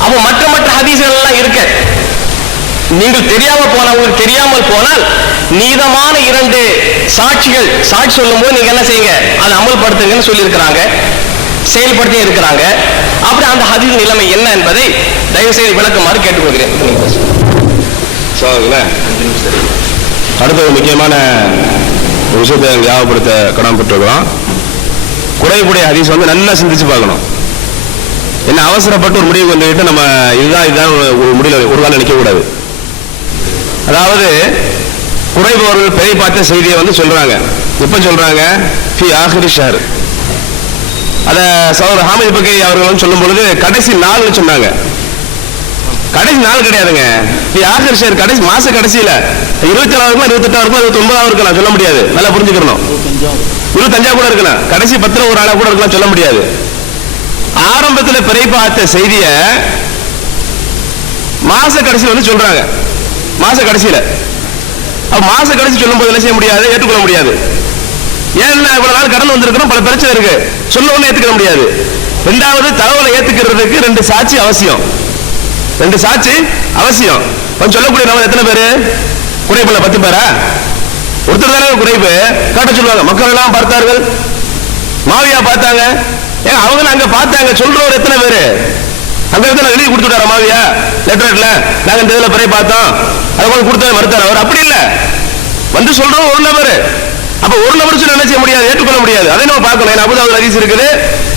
அப்ப மற்ற ஹதீஸ்கள் எல்லாம் இருக்கு. நீங்கள் உங்களுக்கு தெரியாமல் போனால் நீதமான 2 சாட்சிகள் சாட்சி சொல்லும் போது நீங்க என்ன செய்யுங்க, அதை அமல்படுத்துங்கன்னு சொல்லி இருக்கிறாங்க, செயல்படுத்தி இருக்கிறாங்க. அப்படி அந்த ஹதீஸ் நிலைமை என்ன என்பதை தயவு செய்து விளக்குமாறு கேட்டுக்கொள்கிறேன். அடுத்த ஒரு முக்கியமான ஒரு விஷயத்தை ஞாபகப்படுத்த கடமைப்பட்டிருக்கிறோம். குறைவுடைய ஹதீஸ் வந்து நல்லா சிந்திச்சு பார்க்கணும். என்ன அவசரப்பட்டு ஒரு முடிவு வந்துவிட்டு நம்ம இதுதான் ஒரு முடிவில் ஒரு காலம் நிற்க கூடாது. அதாவது குறைபவர்கள் பெரிய பார்த்த செய்தியை வந்து சொல்றாங்க. எப்ப சொல்றாங்க? ஃபி ஆஹிரி ஷஹர். அத சகோதரர் ஹாமித் பக்கரி அவர்கள் சொல்லும் பொழுது கடைசி நாள்னு சொன்னாங்க. கடைசி நாள் கிடையாதுங்க, ஃபி ஆஹிரி ஷஹர், கடைசி மாச கடைசியில 27 28 29 இருக்கலாம், சொல்ல முடியாது. நல்லா புரிஞ்சுக்கணும். 25 கூட இருக்கலாம், கடைசி 10 ஒரு ஆளா கூட இருக்கலாம், சொல்ல முடியாது. ஆரம்பத்தில் பிறை பார்த்த செய்திய மாச கடைசியில் வந்து சொல்றாங்க. மாச கடைசியில மாச கடைசி சொல்லும் போது என்ன செய்ய முடியாது, ஏற்றுக்கொள்ள முடியாது. ஏன்னா இவ்வளவு நாள் கடன் வந்திருக்கிறோம், பல பிரச்சனை இருக்கு, சொல்ல ஒண்ணு ஏத்துக்க முடியாது. 2வது தகவலை ஏத்துக்கிறதுக்கு 2 சாட்சி அவசியம். 2 சாட்சி அவசியம். சொல்லக்கூடிய நம்ம எத்தனை பேரு? குறைப்புல 10 பேரா? ஒருத்தர் தானே குறைப்பு. காட்ட சொல்லுவாங்க, மக்கள் எல்லாம் பார்த்தார்கள், மாவியா பார்த்தாங்க, ஏன் அவங்க அங்க பார்த்தாங்க, சொல்றவர் எத்தனை பேரு? அங்க இருந்து எழுதி கொடுத்துட்டாரா மாவியா லெட்டர்ல, நாங்க இந்த இதுல பிறை பார்த்தோம், அதை கொஞ்சம் கொடுத்தா மறுத்தார் அவர்? அப்படி இல்ல, வந்து சொல்றோம் ஒரு நபர். அப்ப ஒரு நபர் சொல்லி என்ன செய்ய முடியாது, ஏற்றுக்கொள்ள முடியாது. அதை நம்ம பார்க்கணும். ஏன்னா அபூ தாவூத் ஹதீஸ் இருக்குது,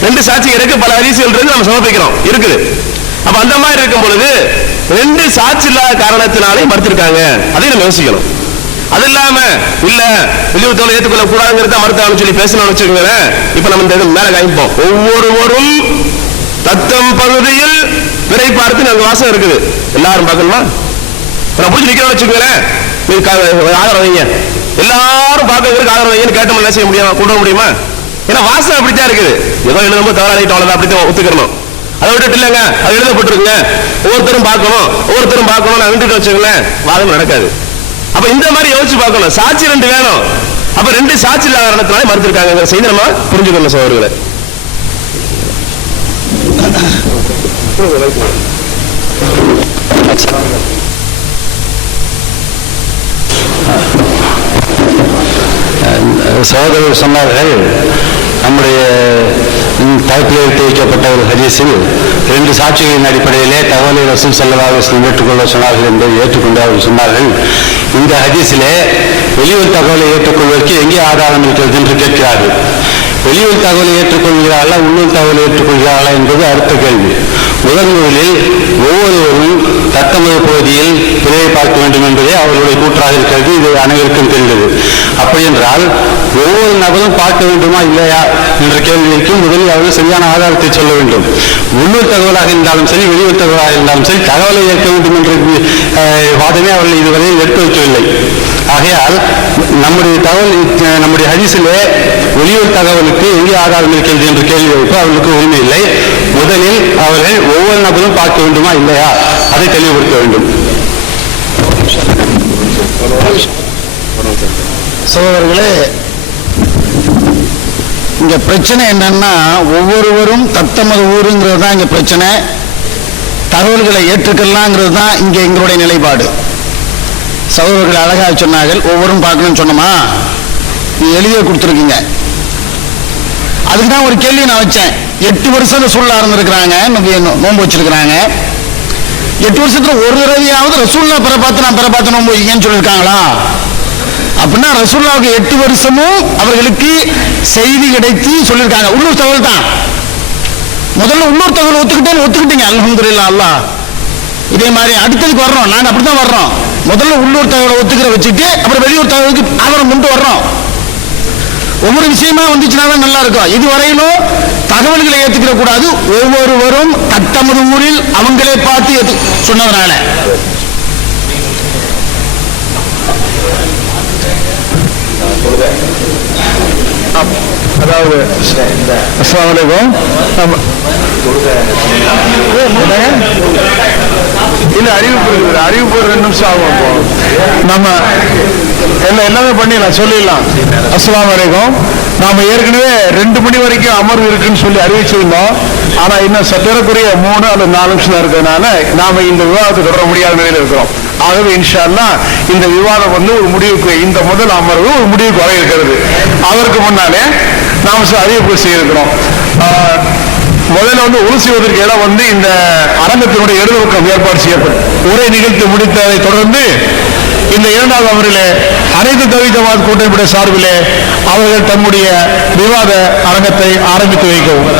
2 சாட்சிகள் இருக்கு, பல ஹதீஸ்கள் இருக்கு, நம்ம சமர்ப்பிக்கிறோம் இருக்குது. அப்ப அந்த மாதிரி இருக்கும் பொழுது 2 சாட்சி இல்லாத காரணத்தினாலே மறுத்திருக்காங்க, அதை நம்ம யோசிக்கணும். அது இல்லாம இல்ல வெளியூர் தகவலை ஏற்றுக்கொள்ள கூடாதுங்கிறத மறுத்தாலும் சொல்லி பேசணும்னு வச்சுக்கோங்களேன். இப்ப நம்ம இந்த மேல காமிப்போம். ஒவ்வொருவரும் தத்தம் பகுதியில் பிறை பார்த்து அங்க வாசம் இருக்குது. எல்லாரும் பார்க்கணுமா? நான் புடிச்சு நிக்கிறோம்னு வச்சுக்கோங்களேன். ஆதரவு வைங்க, எல்லாரும் பார்க்கறதுக்கு ஆதரவு வைங்கன்னு கேட்டோம். என்ன செய்ய முடியும்? கொண்டு வர முடியுமா? ஏன்னா வாசம் அப்படித்தான் இருக்குது. ஏதோ எழுதும்போது தவறாளிட்டு அவ்வளவுதான், அப்படித்தான் ஒத்துக்கணும். அதை விட்டுட்டு இல்லைங்க அது எழுதப்பட்டிருக்குங்க, ஒவ்வொருத்தரும் பார்க்கணும் நான் விட்டுட்டு வச்சுக்கோங்களேன், வாதம் நடக்காது. அப்ப இந்த மாதிரி யோசிச்சு பார்க்கணும். சாட்சி 2 வேணும். அப்ப 2 சாட்சி இல்லாத காரணத்தினால மறுத்திருக்காங்க செய்தி நம்ம புரிஞ்சுக்கணும் சகோதரர்களை. சகோதரர் சொன்னார்கள், நம்முடைய தலைப்பில் எடுத்து வைக்கப்பட்ட ஒரு ஹதீஸில் 2 சாட்சிகளின் அடிப்படையிலே தகவலை ரசூல் ஸல்லல்லாஹு அலைஹி வஸல்லம் ஏற்றுக்கொள்ள சொன்னார்கள் என்பதை ஏற்றுக்கொண்டு அவர்கள் சொன்னார்கள். இந்த ஹதீஸிலே வெளியூர் தகவலை ஏற்றுக்கொள்வதற்கு எங்கே ஆதாரம் இருக்கிறது என்று கேட்கிறார்கள். வெளியூர் தகவலை ஏற்றுக்கொள்கிறார்களா உள்ளூர் தகவலை ஏற்றுக்கொள்கிறார்களா என்பது அடுத்த கேள்வி. முதலில் ஒவ்வொருவரும் தத்தமது பகுதியில் பிழையை பார்க்க வேண்டும் என்பதே அவர்களுடைய கூற்றாக இருக்கிறது. இது அனைவருக்கும் தெரிந்தது. அப்படி என்றால் ஒவ்வொரு நபரும் பார்க்க வேண்டுமா இல்லையா என்ற கேள்விக்கு முதலில் அவர்கள் சரியான ஆதாரத்தை சொல்ல வேண்டும். உள்ளூர் தகவலாக இருந்தாலும் சரி, வெளியூர் தகவலாக இருந்தாலும் சரி, தகவலை ஏற்க வேண்டும் என்ற வாதமே அவர்கள் இதுவரை எடுத்து வைக்கவில்லை. ஆகையால் நம்முடைய ஹதீஸிலே வெளியூர் தகவலுக்கு எங்கே ஆதாரம் இருக்கிறது என்று கேள்வி வைப்பு அவர்களுக்கு உரிமை இல்லை. முதலில் அவர்கள் ஒவ்வொரு நபரும் பார்க்க வேண்டுமா இல்லையா அதை தெளிவுபடுத்த வேண்டும். சகோதரர்களே, இங்க பிரச்சனை என்னன்னா ஒவ்வொருவரும் தத்தமது ஊருங்கிறது தான் இங்க பிரச்சனை. தகவல்களை ஏற்றுக்கலாங்கிறது தான் இங்க எங்களுடைய நிலைப்பாடு. சகோதரர்கள் அழகாக சொன்னார்கள், ஒவ்வொரும் பார்க்கணும்னு சொன்னோமா, எழுதிய கொடுத்துருக்கீங்க. அதுக்கு தான் ஒரு கேள்வி நான் வச்சேன். 8 வருஷம் ரசூலுல்லாஹ் இருந்திருக்கிறாங்க, நோன்பு வச்சிருக்கிறாங்க. 8 வருஷத்துல ஒரு தடவையாவது ரசூலுல்லாஹ் பிற பார்த்து நோன்பு வைக்கன்னு சொல்லியிருக்காங்களா? அப்படின்னா ரசூலுல்லாஹ்வுக்கு 8 வருஷமும் அவர்களுக்கு செய்தி கிடைத்து சொல்லியிருக்காங்க. உள்ளூர் தகவல் தான். முதல்ல உள்ளூர் தகவல் ஒத்துக்கிட்டீங்க, அல்ஹம்துலில்லாஹ். அல்லாஹ் இதே மாதிரி அடுத்ததுக்கு வர்றோம். நாங்க அப்படித்தான் வர்றோம். முதல்ல உள்ளூர் தகவலை ஒத்துக்கிற வச்சுட்டு அப்புறம் வெளியூர் தகவலுக்கு ஆதாரம் கொண்டு வர்றோம். ஒவ்வொரு விஷயமா வந்துச்சுன்னா தான் நல்லா இருக்கும். இதுவரையிலும் தகவல்களை ஏற்றுக்கிற கூடாது. ஒவ்வொருவரும் தத்தமது ஊரில் அவங்களே பார்த்து சொன்னதுனால அதாவது அஸ்ஸலாமு அலைக்கும். இல்ல அறிவிப்பு 2 நிமிஷம் ஆகும். நம்ம எல்லாமே பண்ணிடலாம், சொல்லிடலாம். அஸ்ஸலாமு அலைக்கும். நாம ஏற்கனவே 2 மணி வரைக்கும் அமர்வு இருக்குன்னு சொல்லி அறிவிச்சிருந்தோம். ஆனா இன்னும் சற்றக்குரிய 3 அல்லது 4 நிமிஷம் இருக்கிறதுனால நாம இந்த விவாதத்தை தொடர முடியாத நிலையில் இருக்கிறோம். ஆகவே இன்ஷா அல்லாஹ் இந்த விவாதம் ஒரு முடிவுக்கு, இந்த முதல் அமர்வு ஒரு முடிவுக்கு வர இருக்கிறது. அதற்கு முன்னாலே நாம் அறிவிப்பு செய்திருக்கிறோம். முதல்ல உரு செய்வதற்கு இடம் இந்த அரங்கத்தினுடைய இடதுபக்கம் ஏற்பாடு செய்யப்படும். உரை நிகழ்த்தி முடித்ததை தொடர்ந்து இந்த 2வது அமர்விலே அனைத்து தௌஹீத் ஜமாத் கூட்டமைப்புடைய சார்பிலே அவர்கள் தம்முடைய விவாத அரங்கத்தை ஆரம்பித்து வைக்கவும்.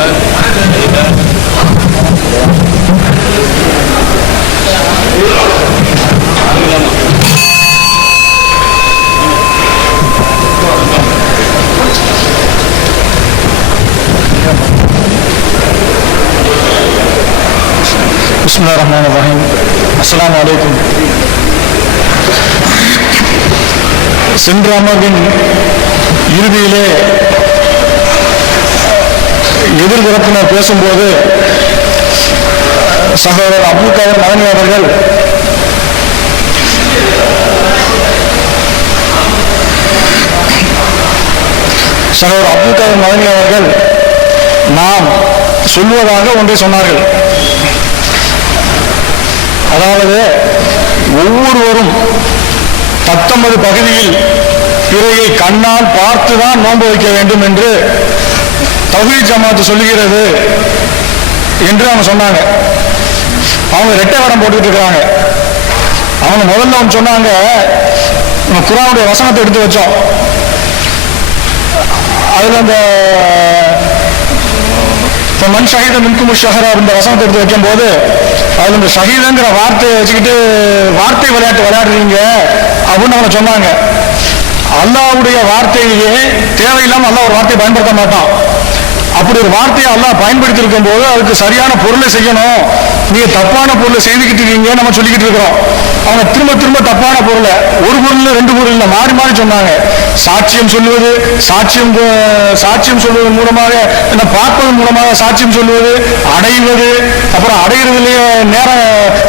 பிஸ்மில்லாஹிர் ரஹ்மானிர் ரஹீம். அஸ்ஸலாமு அலைக்கும். சென்ற அமர்வின் இறுதியிலே எதிர்தரப்பினர் பேசும்போது சகோதரர் அப்துல் காதர் மதனி அவர்கள் நாம் சொல்வதாக ஒன்றை சொன்னார்கள். அதாவது ஒவ்வொருவரும் தத்தமது பகுதியில் பிறையை கண்ணால் பார்த்துதான் நோன்பு வைக்க வேண்டும் என்று தௌஹீத் ஜமாத் சொல்லுகிறது என்று அவங்க சொன்னாங்க. அவங்க ரெட்டை வடம் போட்டுக்கிட்டு இருக்கிறாங்க. அவங்க முதல்ல அவங்க சொன்னாங்க, குர்ஆனுடைய வசனத்தை எடுத்து வச்சோம். அதுல அந்த மண் ஷஹீத மின்கும் ஷஹரா இந்த வசனத்தை எடுத்து வைக்கும் போது அதுல இந்த ஷஹீதங்கிற வார்த்தையை வச்சுக்கிட்டு வார்த்தை விளையாட்டு விளையாடுறீங்க அப்படின்னு அவங்க சொன்னாங்க. அல்லாஹ்வுடைய வார்த்தையிலேயே தேவையில்லாமல் அல்லாஹ் ஒரு வார்த்தையை பயன்படுத்த மாட்டான். அப்படி ஒரு வார்த்தையை அல்லாஹ் பயன்படுத்தி இருக்கும் போது அதுக்கு சரியான பொருளை செய்யணும். நீங்க தப்பான பொருளை செய்துக்கிட்டு இருக்கீங்க நம்ம சொல்லிக்கிட்டு இருக்கிறோம். அவங்க திரும்ப திரும்ப தப்பான பொருளை ஒரு பொருள் ரெண்டு பொருள் இல்லை மாறி மாறி சொன்னாங்க. சாட்சியம் சொல்லுவது, சாட்சியம் சொல்வது மூலமாக என்ன பார்ப்பதன் மூலமாக சாட்சியம் சொல்லுவது, அடைவது, அப்புறம் அடைகிறதுலேயே நேரம்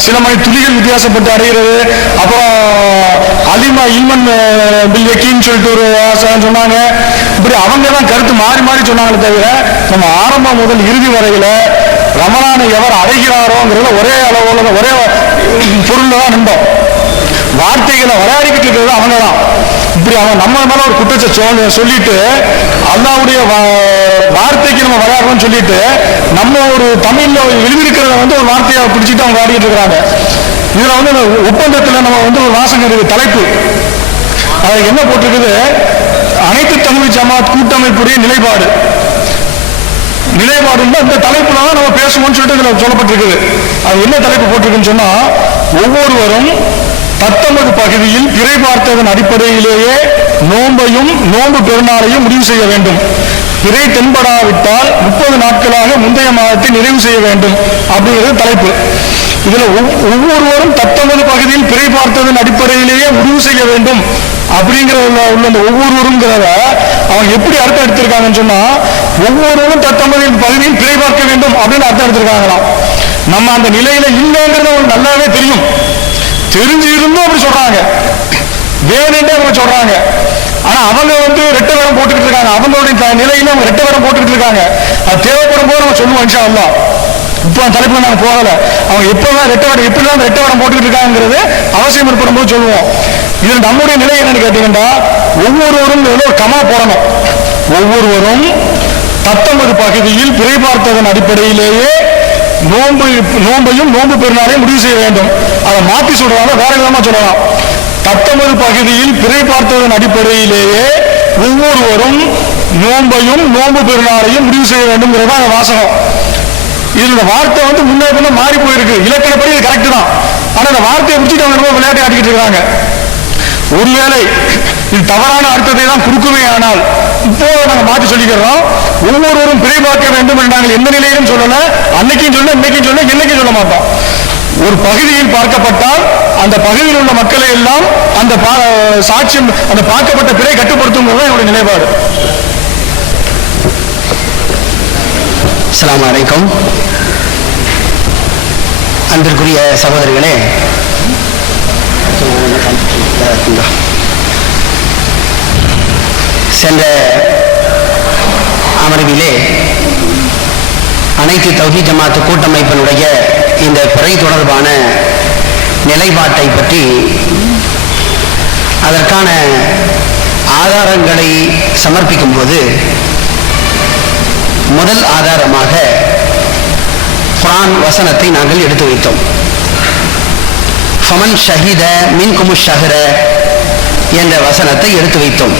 சில மணி துளிகள் வித்தியாசப்பட்டு அடைகிறது, அப்புறம் அலிமா இல்மன் பில் யக்கீன்னு சொல்லிட்டு ஒரு வாசகம் சொன்னாங்க. இப்படி அவங்க தான் கருத்து மாறி மாறி சொன்னாங்களே தவிர நம்ம ஆரம்பம் முதல் இறுதி வரையில ரமலானை எவர் அடைகிறாரோங்கிறத ஒரே அளவுல ஒரே பொருள் தான் நின்றோம். வார்த்தைகளை விளையாடிக்கிட்டு இருக்கிறது அவங்க தான். இப்படி அவன் நம்ம மேல ஒரு குற்றத்தை சொல்லிட்டு அல்லாஹ்வுடைய வார்த்தைக்கு நம்ம விளையாடுறோம்னு சொல்லிட்டு நம்ம ஒரு தமிழ்ல எழுதியிருக்கிறத ஒரு வார்த்தையை பிடிச்சிட்டு அவங்க விளையாடிட்டு இருக்கிறாங்க. இதுல ஒப்பந்தத்துல நம்ம ஒரு வாசகம் இருக்கு, தலைப்பு அது என்ன போட்டிருக்குது, அனைத்து தமிழ் ஜமாத் கூட்டமைப்புடைய நிலைப்பாடு. நிலைப்பாடுன்னா இந்த தலைப்புல தான் நம்ம பேசுவோம்னு சொல்லிட்டு இதுல சொல்லப்பட்டிருக்குது. அது என்ன தலைப்பு போட்டிருக்குன்னு சொன்னா, ஒவ்வொருவரும் தத்தமது பகுதியில் பிறை பார்த்ததன் அடிப்படையிலேயே நோன்பையும் நோன்பு பெருநாளையும் முடிவு செய்ய வேண்டும். பிறை தென்படாவிட்டால் 30 நாட்களாக முந்தைய மாதத்தை நிறைவு செய்ய வேண்டும் அப்படிங்கிறது தலைப்பு. இதுல ஒவ்வொருவரும் தத்தமது பகுதியில் பிறை பார்த்ததன் அடிப்படையிலேயே முடிவு செய்ய வேண்டும் அப்படிங்கிறதுல உள்ள அந்த ஒவ்வொருவருங்கிறத அவங்க எப்படி அர்த்தம் எடுத்திருக்காங்கன்னு சொன்னா, ஒவ்வொருவரும் தத்தமது பகுதியில் பிறை பார்க்க வேண்டும் அப்படின்னு அர்த்தம் எடுத்திருக்காங்களாம். நம்ம அந்த நிலையில இல்லைங்கிறது அவங்களுக்கு நல்லாவே தெரியும். தெரிஞ்சு இருந்தும் அப்படி சொல்றாங்க, வேணுன்ட்டு அவங்க சொல்றாங்க. ஆனா அவங்க ரெட்டை வேடம் போட்டுக்கிட்டு இருக்காங்க. அவங்களுடைய நிலையில அவங்க ரெட்டை வேடம் போட்டுக்கிட்டு இருக்காங்க. அது தேவைப்படும் போது நம்ம சொல்லுவோம் இன்ஷா அல்லாஹ். இப்போ தலைப்புல நாங்க போகல. அவங்க எப்பதான் ரெட்டை வேடம் எப்படிதான் ரெட்டை வேடம் போட்டுக்கிட்டு இருக்காங்கிறது அவசியம் ஏற்படும் போது சொல்லுவோம். இதுல நம்முடைய நிலை என்னன்னு கேட்டீங்கன்னா, ஒவ்வொருவரும் ஒரு கமா போடணும். ஒவ்வொருவரும் தத்தமது பகுதியில் பிறை பார்த்ததன் அடிப்படையிலேயே நோன்பையும் நோன்பு பெருநாளையும் முடிவு செய்ய வேண்டும். அதை மாற்றி சொல்றாங்க, வேற விதமா சொல்லலாம். தத்தமது பகுதியில் பிறை பார்த்ததன் அடிப்படையிலேயே ஒவ்வொருவரும் நோன்பையும் நோன்பு பெருநாளையும் முடிவு செய்ய வேண்டும்ங்கிறதா அந்த வாசகம். இதுல வார்த்தை முன்னே பின்ன மாறி போயிருக்கு. இலக்கணப்படி இது கரெக்ட் தான். ஆனா அந்த வார்த்தையை பிடிச்சிட்டு அவங்க ரொம்ப விளையாட்டு ஆட்டிக்கிட்டு இருக்காங்க. ஒருவேளை இது தவறான அர்த்தத்தை தான் கொடுக்குமே. ஆனால் இப்போ நாங்கள் மாற்றி சொல்லிக்கிறோம், ஒவ்வொருவரும் பிறை பார்க்க வேண்டும் என்று நாங்கள் எந்த நிலையிலும் சொல்லல, அன்னைக்கும் சொல்ல, இன்னைக்கும் சொல்ல, என்னைக்கும் சொல்ல மாட்டோம். ஒரு பகுதியில் பார்க்கப்பட்டால் அந்த பகுதியில் உள்ள மக்களை எல்லாம் அந்த சாட்சியம் அந்த பார்க்கப்பட்ட பிறை கட்டுப்படுத்தும் என்னுடைய நிலைப்பாடு. அஸ்ஸலாமு அலைக்கும். அன்பிற்குரிய சகோதரிகளே, சென்ற அமர்விலே அனைத்து தௌஹீத் ஜமாத் கூட்டமைப்பினுடைய இந்த பிறை தொடர்பான நிலைப்பாட்டை பற்றி அதற்கான ஆதாரங்களை சமர்ப்பிக்கும் போது முதல் ஆதாரமாக குர்ஆன் வசனத்தை நாங்கள் எடுத்து வைத்தோம். ஃபமன் ஷஹித மின்குமு ஷஹ்ர என்ற வசனத்தை எடுத்து வைத்தோம்.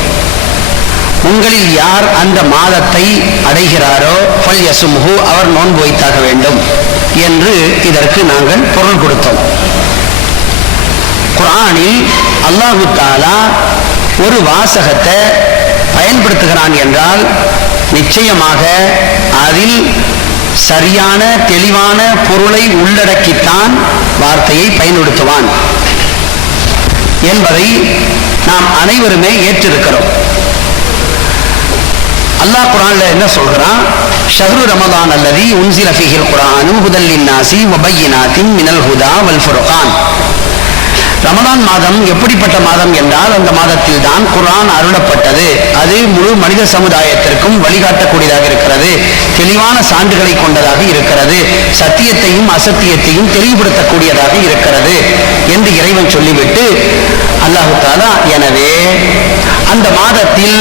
உங்களில் யார் அந்த மாதத்தை அடைகிறாரோ ஃபல் யசும்ஹு, அவர் நோன்பு வைத்தாக வேண்டும் என்று இதற்கு நாங்கள் பொருள் கொடுத்தோம். குர்ஆனில் அல்லாஹு தஆலா ஒரு வாசகத்தை பயன்படுத்துகிறான் என்றால் நிச்சயமாக அதில் சரியான தெளிவான பொருளை உள்ளடக்கித்தான் வார்த்தையை பயன்படுத்துவான் என்பதை நாம் அனைவருமே ஏற்றிருக்கிறோம். அல்லாஹ் குர்ஆன்ல என்ன சொல்றான், ஷஹ்ரு ரமதான் அல்லதி உன்சில ஃபீஹில் குர்ஆனு ஹுதல் லின்னாஸி வ பய்யினாத்தின் மினல் ஹுதா வல் ஃபுர்கான். ரமதான் மாதம் எப்படிப்பட்ட மாதம் என்றால், அந்த மாதத்தில் தான் குர்ஆன் அருளப்பட்டது. அது முழு மனித சமுதாயத்திற்கும் வழிகாட்டக்கூடியதாக இருக்கிறது, தெளிவான சான்றுகளை கொண்டதாக இருக்கிறது, சத்தியத்தையும் அசத்தியத்தையும் தெளிவுபடுத்தக்கூடியதாக இருக்கிறது என்று இறைவன் சொல்லிவிட்டு அல்லாஹு தஆலா, எனவே அந்த மாதத்தில்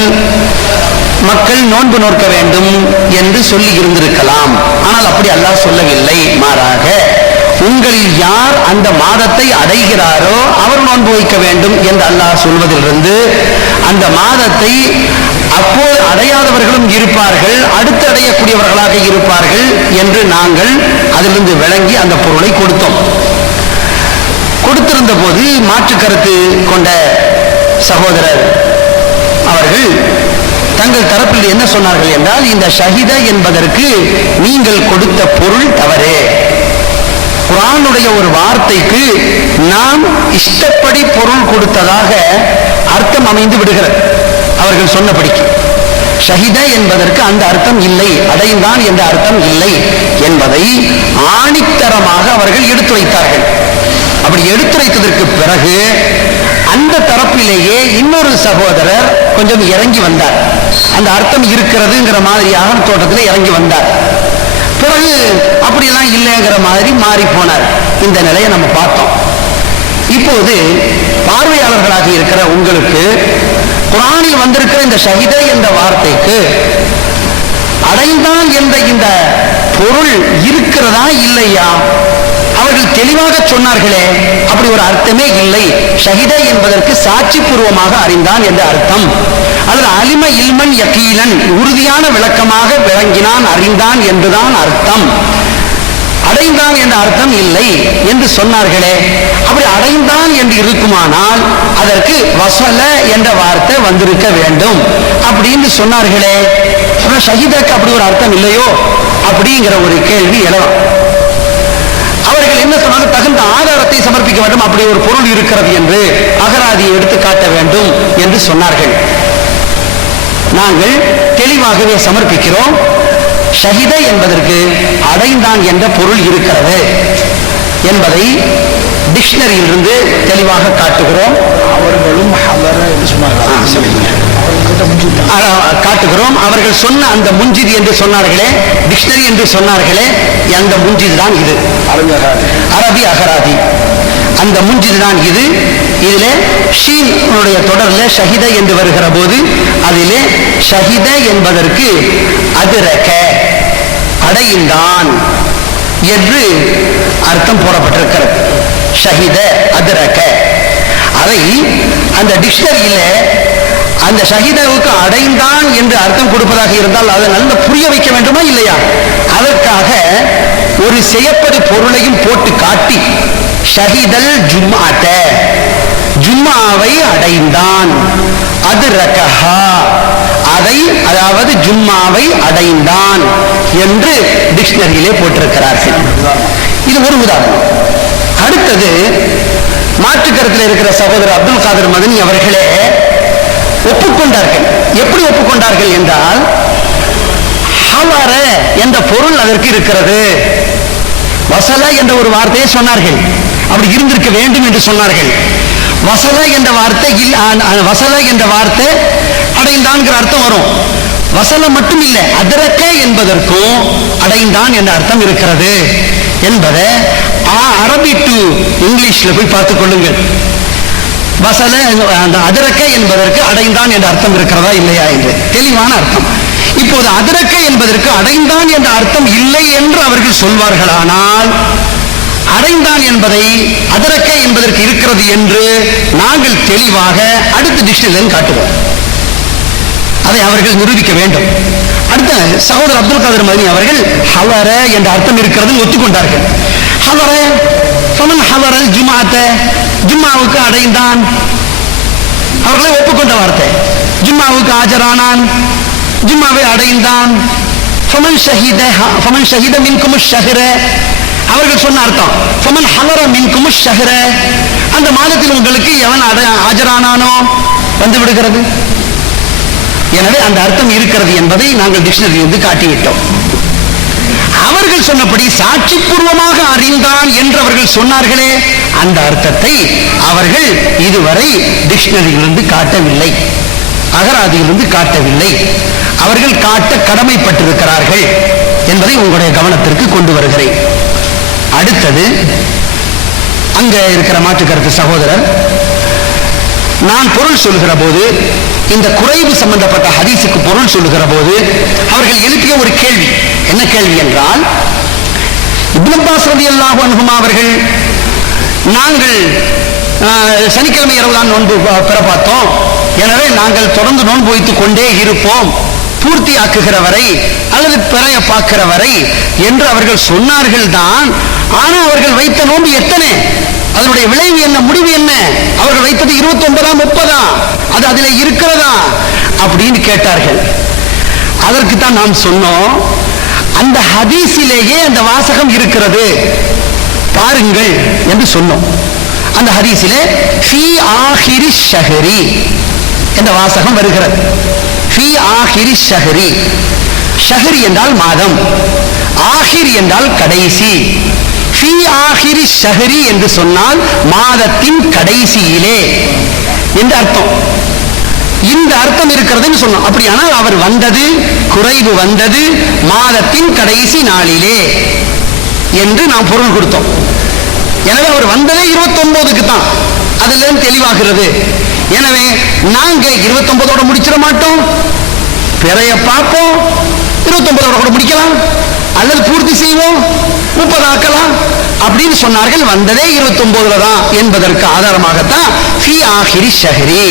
மக்கள் நோன்பு நோக்க வேண்டும் என்று சொல்லி இருந்திருக்கலாம். ஆனால் அப்படி அல்லாஹ் சொல்லவில்லை. மாறாக உங்களில் யார் அந்த மாதத்தை அடைகிறாரோ அவர் நோன்பு வைக்க வேண்டும் என்று அல்லாஹ் சொல்வதிலிருந்து அந்த மாதத்தை அப்போது அடையாதவர்களும் இருப்பார்கள், அடுத்து அடையக்கூடியவர்களாக இருப்பார்கள் என்று நாங்கள் அதிலிருந்து விளங்கி அந்த பொருளை கொடுத்தோம். கொடுத்திருந்த போது மாற்று கருத்து கொண்ட சகோதரர் அவர்கள் தங்கள் தரப்பில் என்ன சொன்னார்கள் என்றால், இந்த ஷஹித என்பதற்கு நீங்கள் கொடுத்த பொருள் தவறு. குர்ஆனுடைய ஒரு வார்த்தைக்கு நாம் இஷ்டப்படி பொருள் கொடுத்ததாக அர்த்தம் அமைந்து விடுகிறது. அவர்கள் சொன்னபடிக்கு ஷஹித என்பதற்கு அந்த அர்த்தம் இல்லை, அடைந்தான் என்ற அர்த்தம் இல்லை என்பதை ஆணித்தரமாக அவர்கள் எடுத்துரைத்தார்கள். அப்படி எடுத்துரைத்ததற்கு பிறகு அந்த தரப்பிலேயே இன்னொரு சகோதரர் கொஞ்சம் இறங்கி வந்தார். அந்த அர்த்தம் இருக்கிறதுங்கிற மாதிரியாக தோட்டத்தில் இறங்கி வந்தார். பிறகு அப்படியெல்லாம் இல்லைங்கிற மாதிரி மாறி போனார். இந்த நிலையை நம்ம பார்த்தோம். இப்போது பார்வையாளர்களாக இருக்கிற உங்களுக்கு குர்ஆனில் வந்திருக்கிற இந்த ஷஹித என்ற வார்த்தைக்கு அடைந்தான் என்ற இந்த பொருள் இருக்கிறதா இல்லையா? அவர்கள் தெளிவாக சொன்னார்களே, அப்படி ஒரு அர்த்தமே இல்லை. ஷஹித என்பதற்கு சாட்சி பூர்வமாக அறிந்தான் என்ற அர்த்தம், அல்லது அலிம இல்மன் யகீலன் உறுதியான விளக்கமாக விளங்கினான் அறிந்தான் என்றுதான் அர்த்தம். அடைந்தான் என்ற அர்த்தம் இல்லை என்று சொன்னார்களே. அப்படி அடைந்தான் என்று இருக்குமானால் அதற்கு வசல என்ற வார்த்தை வந்திருக்க வேண்டும் அப்படின்னு சொன்னார்களே. ஷஹீதக்கு அப்படி ஒரு அர்த்தம் இல்லையோ அப்படிங்கிற ஒரு கேள்வி எழலாம். அவர்கள் என்ன சொன்னாங்க, தகுந்த ஆதாரத்தை சமர்ப்பிக்க வேண்டும், அப்படி ஒரு பொருள் இருக்கிறது என்று அகராதியை எடுத்து காட்ட வேண்டும் என்று சொன்னார்கள். நாங்கள் தெளிவாகவே சமர்ப்பிக்கிறோம். ஷஹித என்பதற்கு அடைந்தான் என்ற பொருள் இருக்கிறது என்பதை டிக்ஷனரியிலிருந்து தெளிவாக காட்டுகிறோம். அவர்களும் காட்டுகிறோம். அவர்கள் சொன்ன அந்த முஞ்சிது என்று சொன்னார்களே, டிக்ஷனரி என்று சொன்னார்களே, அந்த முஞ்சிது தான் இது. அரபி அகராதி அந்த முஞ்சிது தான் இது. இதிலே ஷீன் தொடரில் ஷஹித என்று வருகிற போது அதிலே ஷஹித என்பதற்கு அதிரக அடைந்தான் என்று அர்த்தம் போடப்பட்டிருக்கிறது. ஷஹித அதிரக. அதை அந்த டிக்ஷனரியில அந்த ஷஹிதாவுக்கு அடைந்தான் என்று அர்த்தம் கொடுப்பதாக இருந்தால் அதை நல்ல புரிய வைக்க வேண்டுமா இல்லையா? அதற்காக ஒரு செய்யப்படு பொருளையும் போட்டு காட்டி ஷஹிதல் ஜும்ஆத ஜும்மாவை அடைந்தான், அது ரகஹா அதை, அதாவது ஜும்மாவை அடைந்தான் என்று டிக்ஷனரியிலே போட்டிருக்கிறார்கள். இது ஒரு உதாரணம். அடுத்தது மாற்றுக்கருத்தில் இருக்கிற சகோதரர் அப்துல் காதர் மதனி அவர்களே ஒப்புக்கொண்டார்கள். எப்படி ஒப்புக்கொண்டார்கள் என்றால், ஹவர என்ற பொருள் அதற்கு இருக்கிறது. வசல என்ற ஒரு வார்த்தையை சொன்னார்கள், அப்படி இருந்திருக்க வேண்டும் என்று சொன்னார்கள். வசல என்ற வார்த்தை வசல என்ற வார்த்தை அடைந்தான் அர்த்தம் வரும். வசல மட்டும் இல்லை, அதரக்க என்பதற்கும் அடைந்தான் என்ற அர்த்தம் இருக்கிறது என்பதை அரபி டு இங்கிலீஷ்ல போய் பார்த்துக் கொள்ளுங்கள். வசல அந்த அதிரக்க என்பதற்கு அடைந்தான் என்ற அர்த்தம் இருக்கிறதா இல்லையா என்று தெளிவான அர்த்தம். இப்போது அதிரக்க என்பதற்கு அடைந்தான் என்ற அர்த்தம் இல்லை என்று அவர்கள் சொல்வார்களானால், அடைந்தான் என்பதை அதிரக்க என்பதற்கு இருக்கிறது என்று நாங்கள் தெளிவாக அடுத்த டிக்ஷனரியில் காட்டுவோம். அதை அவர்கள் நிரூபிக்க வேண்டும். அடுத்த சகோதரர் அப்துல் காதர் மதனி அவர்கள் ஹவர என்ற அர்த்தம் இருக்கிறது ஒத்துக்கொண்டார்கள். ஹவர ஃபமன் ஹவரல் ஜும்ஆத ஜும்மாவுக்கு அடைந்தான், அவர்களை ஒப்புக்கொண்ட வார்த்தை. ஜும்மாவுக்கு ஆஜரானான், ஜும்மாவை அடைந்தான். ஃபமன் ஷஹித மின்கும் ஷஹ்ர அவர்கள் சொன்ன அர்த்தம். ஃபமன் ஹவர மின்கும் ஷஹ்ர அந்த மாதத்தில் உங்களுக்கு எவன் ஆஜரானானோ வந்து விடுகிறது. எனவே அந்த அர்த்தம் இருக்கிறது என்பதை நாங்கள் டிக்ஷனரியிலிருந்து காட்டிவிட்டோம். அவர்கள் சொன்னபடி சாட்சி பூர்வமாக அறிந்தான் என்று அவர்கள் சொன்னார்களே, அந்த அர்த்தத்தை அவர்கள் இதுவரை டிக்ஷனரியிலிருந்து காட்டவில்லை, அகராதியிலிருந்து காட்டவில்லை. அவர்கள் காட்ட கடமைப்பட்டிருக்கிறார்கள் என்பதை உங்களுடைய கவனத்திற்கு கொண்டு வருகிறேன். அடுத்தது அங்க இருக்கிற மாற்று கருத்து சகோதரர், நான் பொருள் சொல்கிற போது, இந்த குறைவு சம்பந்தப்பட்ட ஹதீஸுக்கு பொருள் சொல்லுகிற போது அவர்கள் எழுப்பிய ஒரு கேள்வி, என்ன கேள்வி என்றால், இப்னு அப்பாஸ் ரலியல்லாஹு அன்ஹுமா அவர்கள், நாங்கள் சனிக்கிழமை இரவு தான் நோன்பு பெற பார்த்தோம், எனவே நாங்கள் தொடர்ந்து நோன்பு வைத்துக் கொண்டே இருப்போம் பூர்த்தி ஆக்குகிற வரை அல்லது பிறைய பார்க்கிற வரை என்று அவர்கள் சொன்னார்கள் தான். ஆனால் அவர்கள் வைத்த நோன்பு எத்தனை, அதனுடைய விளைவு என்ன, முடிவு என்ன? அவர்கள் வைத்தது 29 30 அது அதில் இருக்கிறதா? அப்படின்னு கேட்டார்கள். அதற்கு தான் நாம் சொன்னோம், அந்த ஹதீஸிலேயே அந்த வாசகம் இருக்கிறது பாருங்கள் என்று சொன்னோம். அந்த ஹதீஸிலே ஃபீ ஆஹிரி ஷஹரி என்ற வாசகம் வருகிறது. ஃபீ ஆஹிரி ஷஹரி, ஷஹரி என்றால் மாதம், ஆஹிர் என்றால் கடைசி. ஃபீ ஆஹிரி ஷஹரி என்று சொன்னால் மாதத்தின் கடைசியிலே என்று அர்த்தம். இந்த அர்த்தம் இருக்கிறதுன்னு சொன்னோம். அப்படியானால் அவர் வந்தது, குறைவு வந்தது மாதத்தின் கடைசி நாளிலே என்று நாம் பொருள் கொடுத்தோம். எனவே அவர் வந்ததே 29க்கு தான், அதுல தெளிவாகிறது. எனவே நாங்க 29ஓட முடிச்சிட மாட்டோம், பிறைய பார்ப்போம், 29ஓட கூட முடிக்கலாம், அல்லது பூர்த்தி செய்வோம், 30 ஆக்கலாம் அப்படின்னு சொன்னார்கள். வந்ததே 29ல தான் என்பதற்கு ஆதாரமாகத்தான் ஃபீ ஆஹிரி ஷஹரி,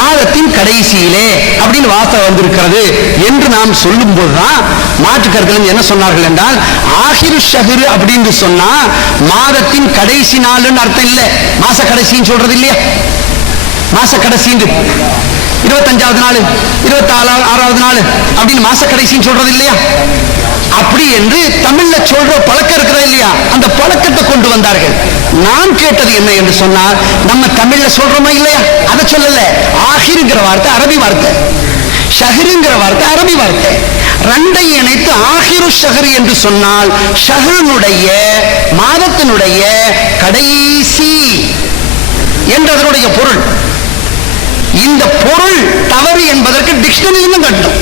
மாதத்தின் கடைசியிலே அப்படின்னு வாசகம் வந்திருக்கிறது என்று நாம் சொல்லும் போதுதான் மாற்றுக்கர்கள் என்ன சொன்னார்கள் என்றால், ஆஹிரு ஷஹர் அப்படின்னு சொன்னா மாதத்தின் கடைசி நாள்னு அர்த்தம் இல்லை, மாச கடைசின்னு சொல்றது இல்லையா. மாச கடைசி 25வது நாள், 26வது நாள் அப்படின்னு மாச கடைசின்னு சொல்றது இல்லையா. அப்படி என்று தமிழ்ல சொல்ற பழக்கம் இருக்கிறதா இல்லையா, அந்த பழக்கத்தை கொண்டு வந்தார்கள். நான் கேட்டது என்ன என்று சொன்னால், நம்ம தமிழ்ல சொல்றோமா இல்லையா, அதை சொல்லல. ஆஹிருங்கிற வார்த்தை அரபி வார்த்தை, ஷஹருங்கிற வார்த்தை அரபி வார்த்தை, ரெண்டை இணைத்து ஆஹிரு ஷஹர் என்று சொன்னால் ஷஹருடைய மாதத்தினுடைய கடைசி என்றதனுடைய பொருள். இந்த பொருள் தவறு என்பதற்கு டிக்ஷனரியிலும் காட்டணும்,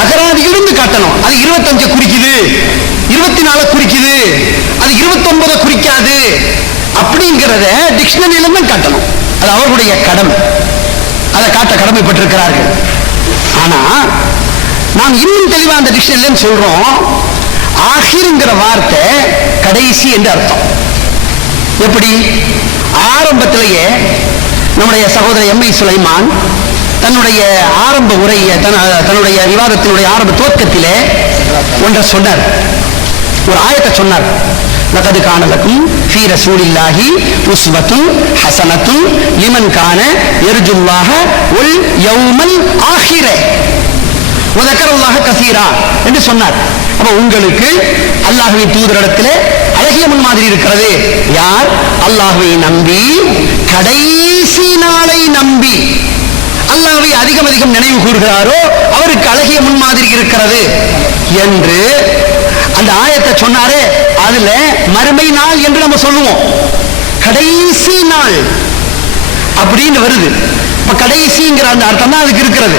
அகராதியிலிருந்து காட்டணும். அது 25 குறிக்குது, 24 குறிக்குது, அது 29 குறிக்காது அப்படிங்கிறத டிக்ஷனரியிலிருந்து காட்டணும். அது அவர்களுடைய கடமை, அதை காட்ட கடமைப்பட்டிருக்கிறார்கள். ஆனா நாம் இன்னும் தெளிவா அந்த டிக்ஷனரியில சொல்றோம், ஆஹிருங்கிற வார்த்தை கடைசி என்று அர்த்தம். எப்படி? ஆரம்பத்திலேயே நம்முடைய சகோதரர் எம்.ஐ. சுலைமான் தன்னுடைய ஆரம்ப உரையை, தன்னுடைய விவாதத்தினுடைய ஆரம்ப துவக்கத்திலே ஒன்றை சொன்னார், ஒரு ஆயத்தை சொன்னார். லகது கான லக்கும் ஃபீ ரசூலில்லாஹி உஸ்வத்துன் ஹஸனத்துன் லிமன் கான யர்ஜுல்லாஹ வல் யௌமல் ஆஹிர வ ذكرல்லாஹ கஸீரா என்று சொன்னார். அப்ப உங்களுக்கு அல்லாஹ்வின் தூதரிடத்திலே அழகிய முன்மாதிரி இருக்கிறது. யார் அல்லாஹ்வை நம்பி கடைசி நாளை நம்பி அல்லாஹ்வை அதிகம் அதிகம் நினைவு கூறுகிறாரோ அவருக்கு அழகிய முன்மாதிரி இருக்கிறது என்று அந்த ஆயத்தை சொன்னாரே. அதுல மறுமை நாள் என்று நம்ம சொல்லுவோம், கடைசி நாள் அப்படின்னு வருது. இப்ப கடைசிங்கிற அந்த அர்த்தம் தான் அதுக்கு இருக்கிறது.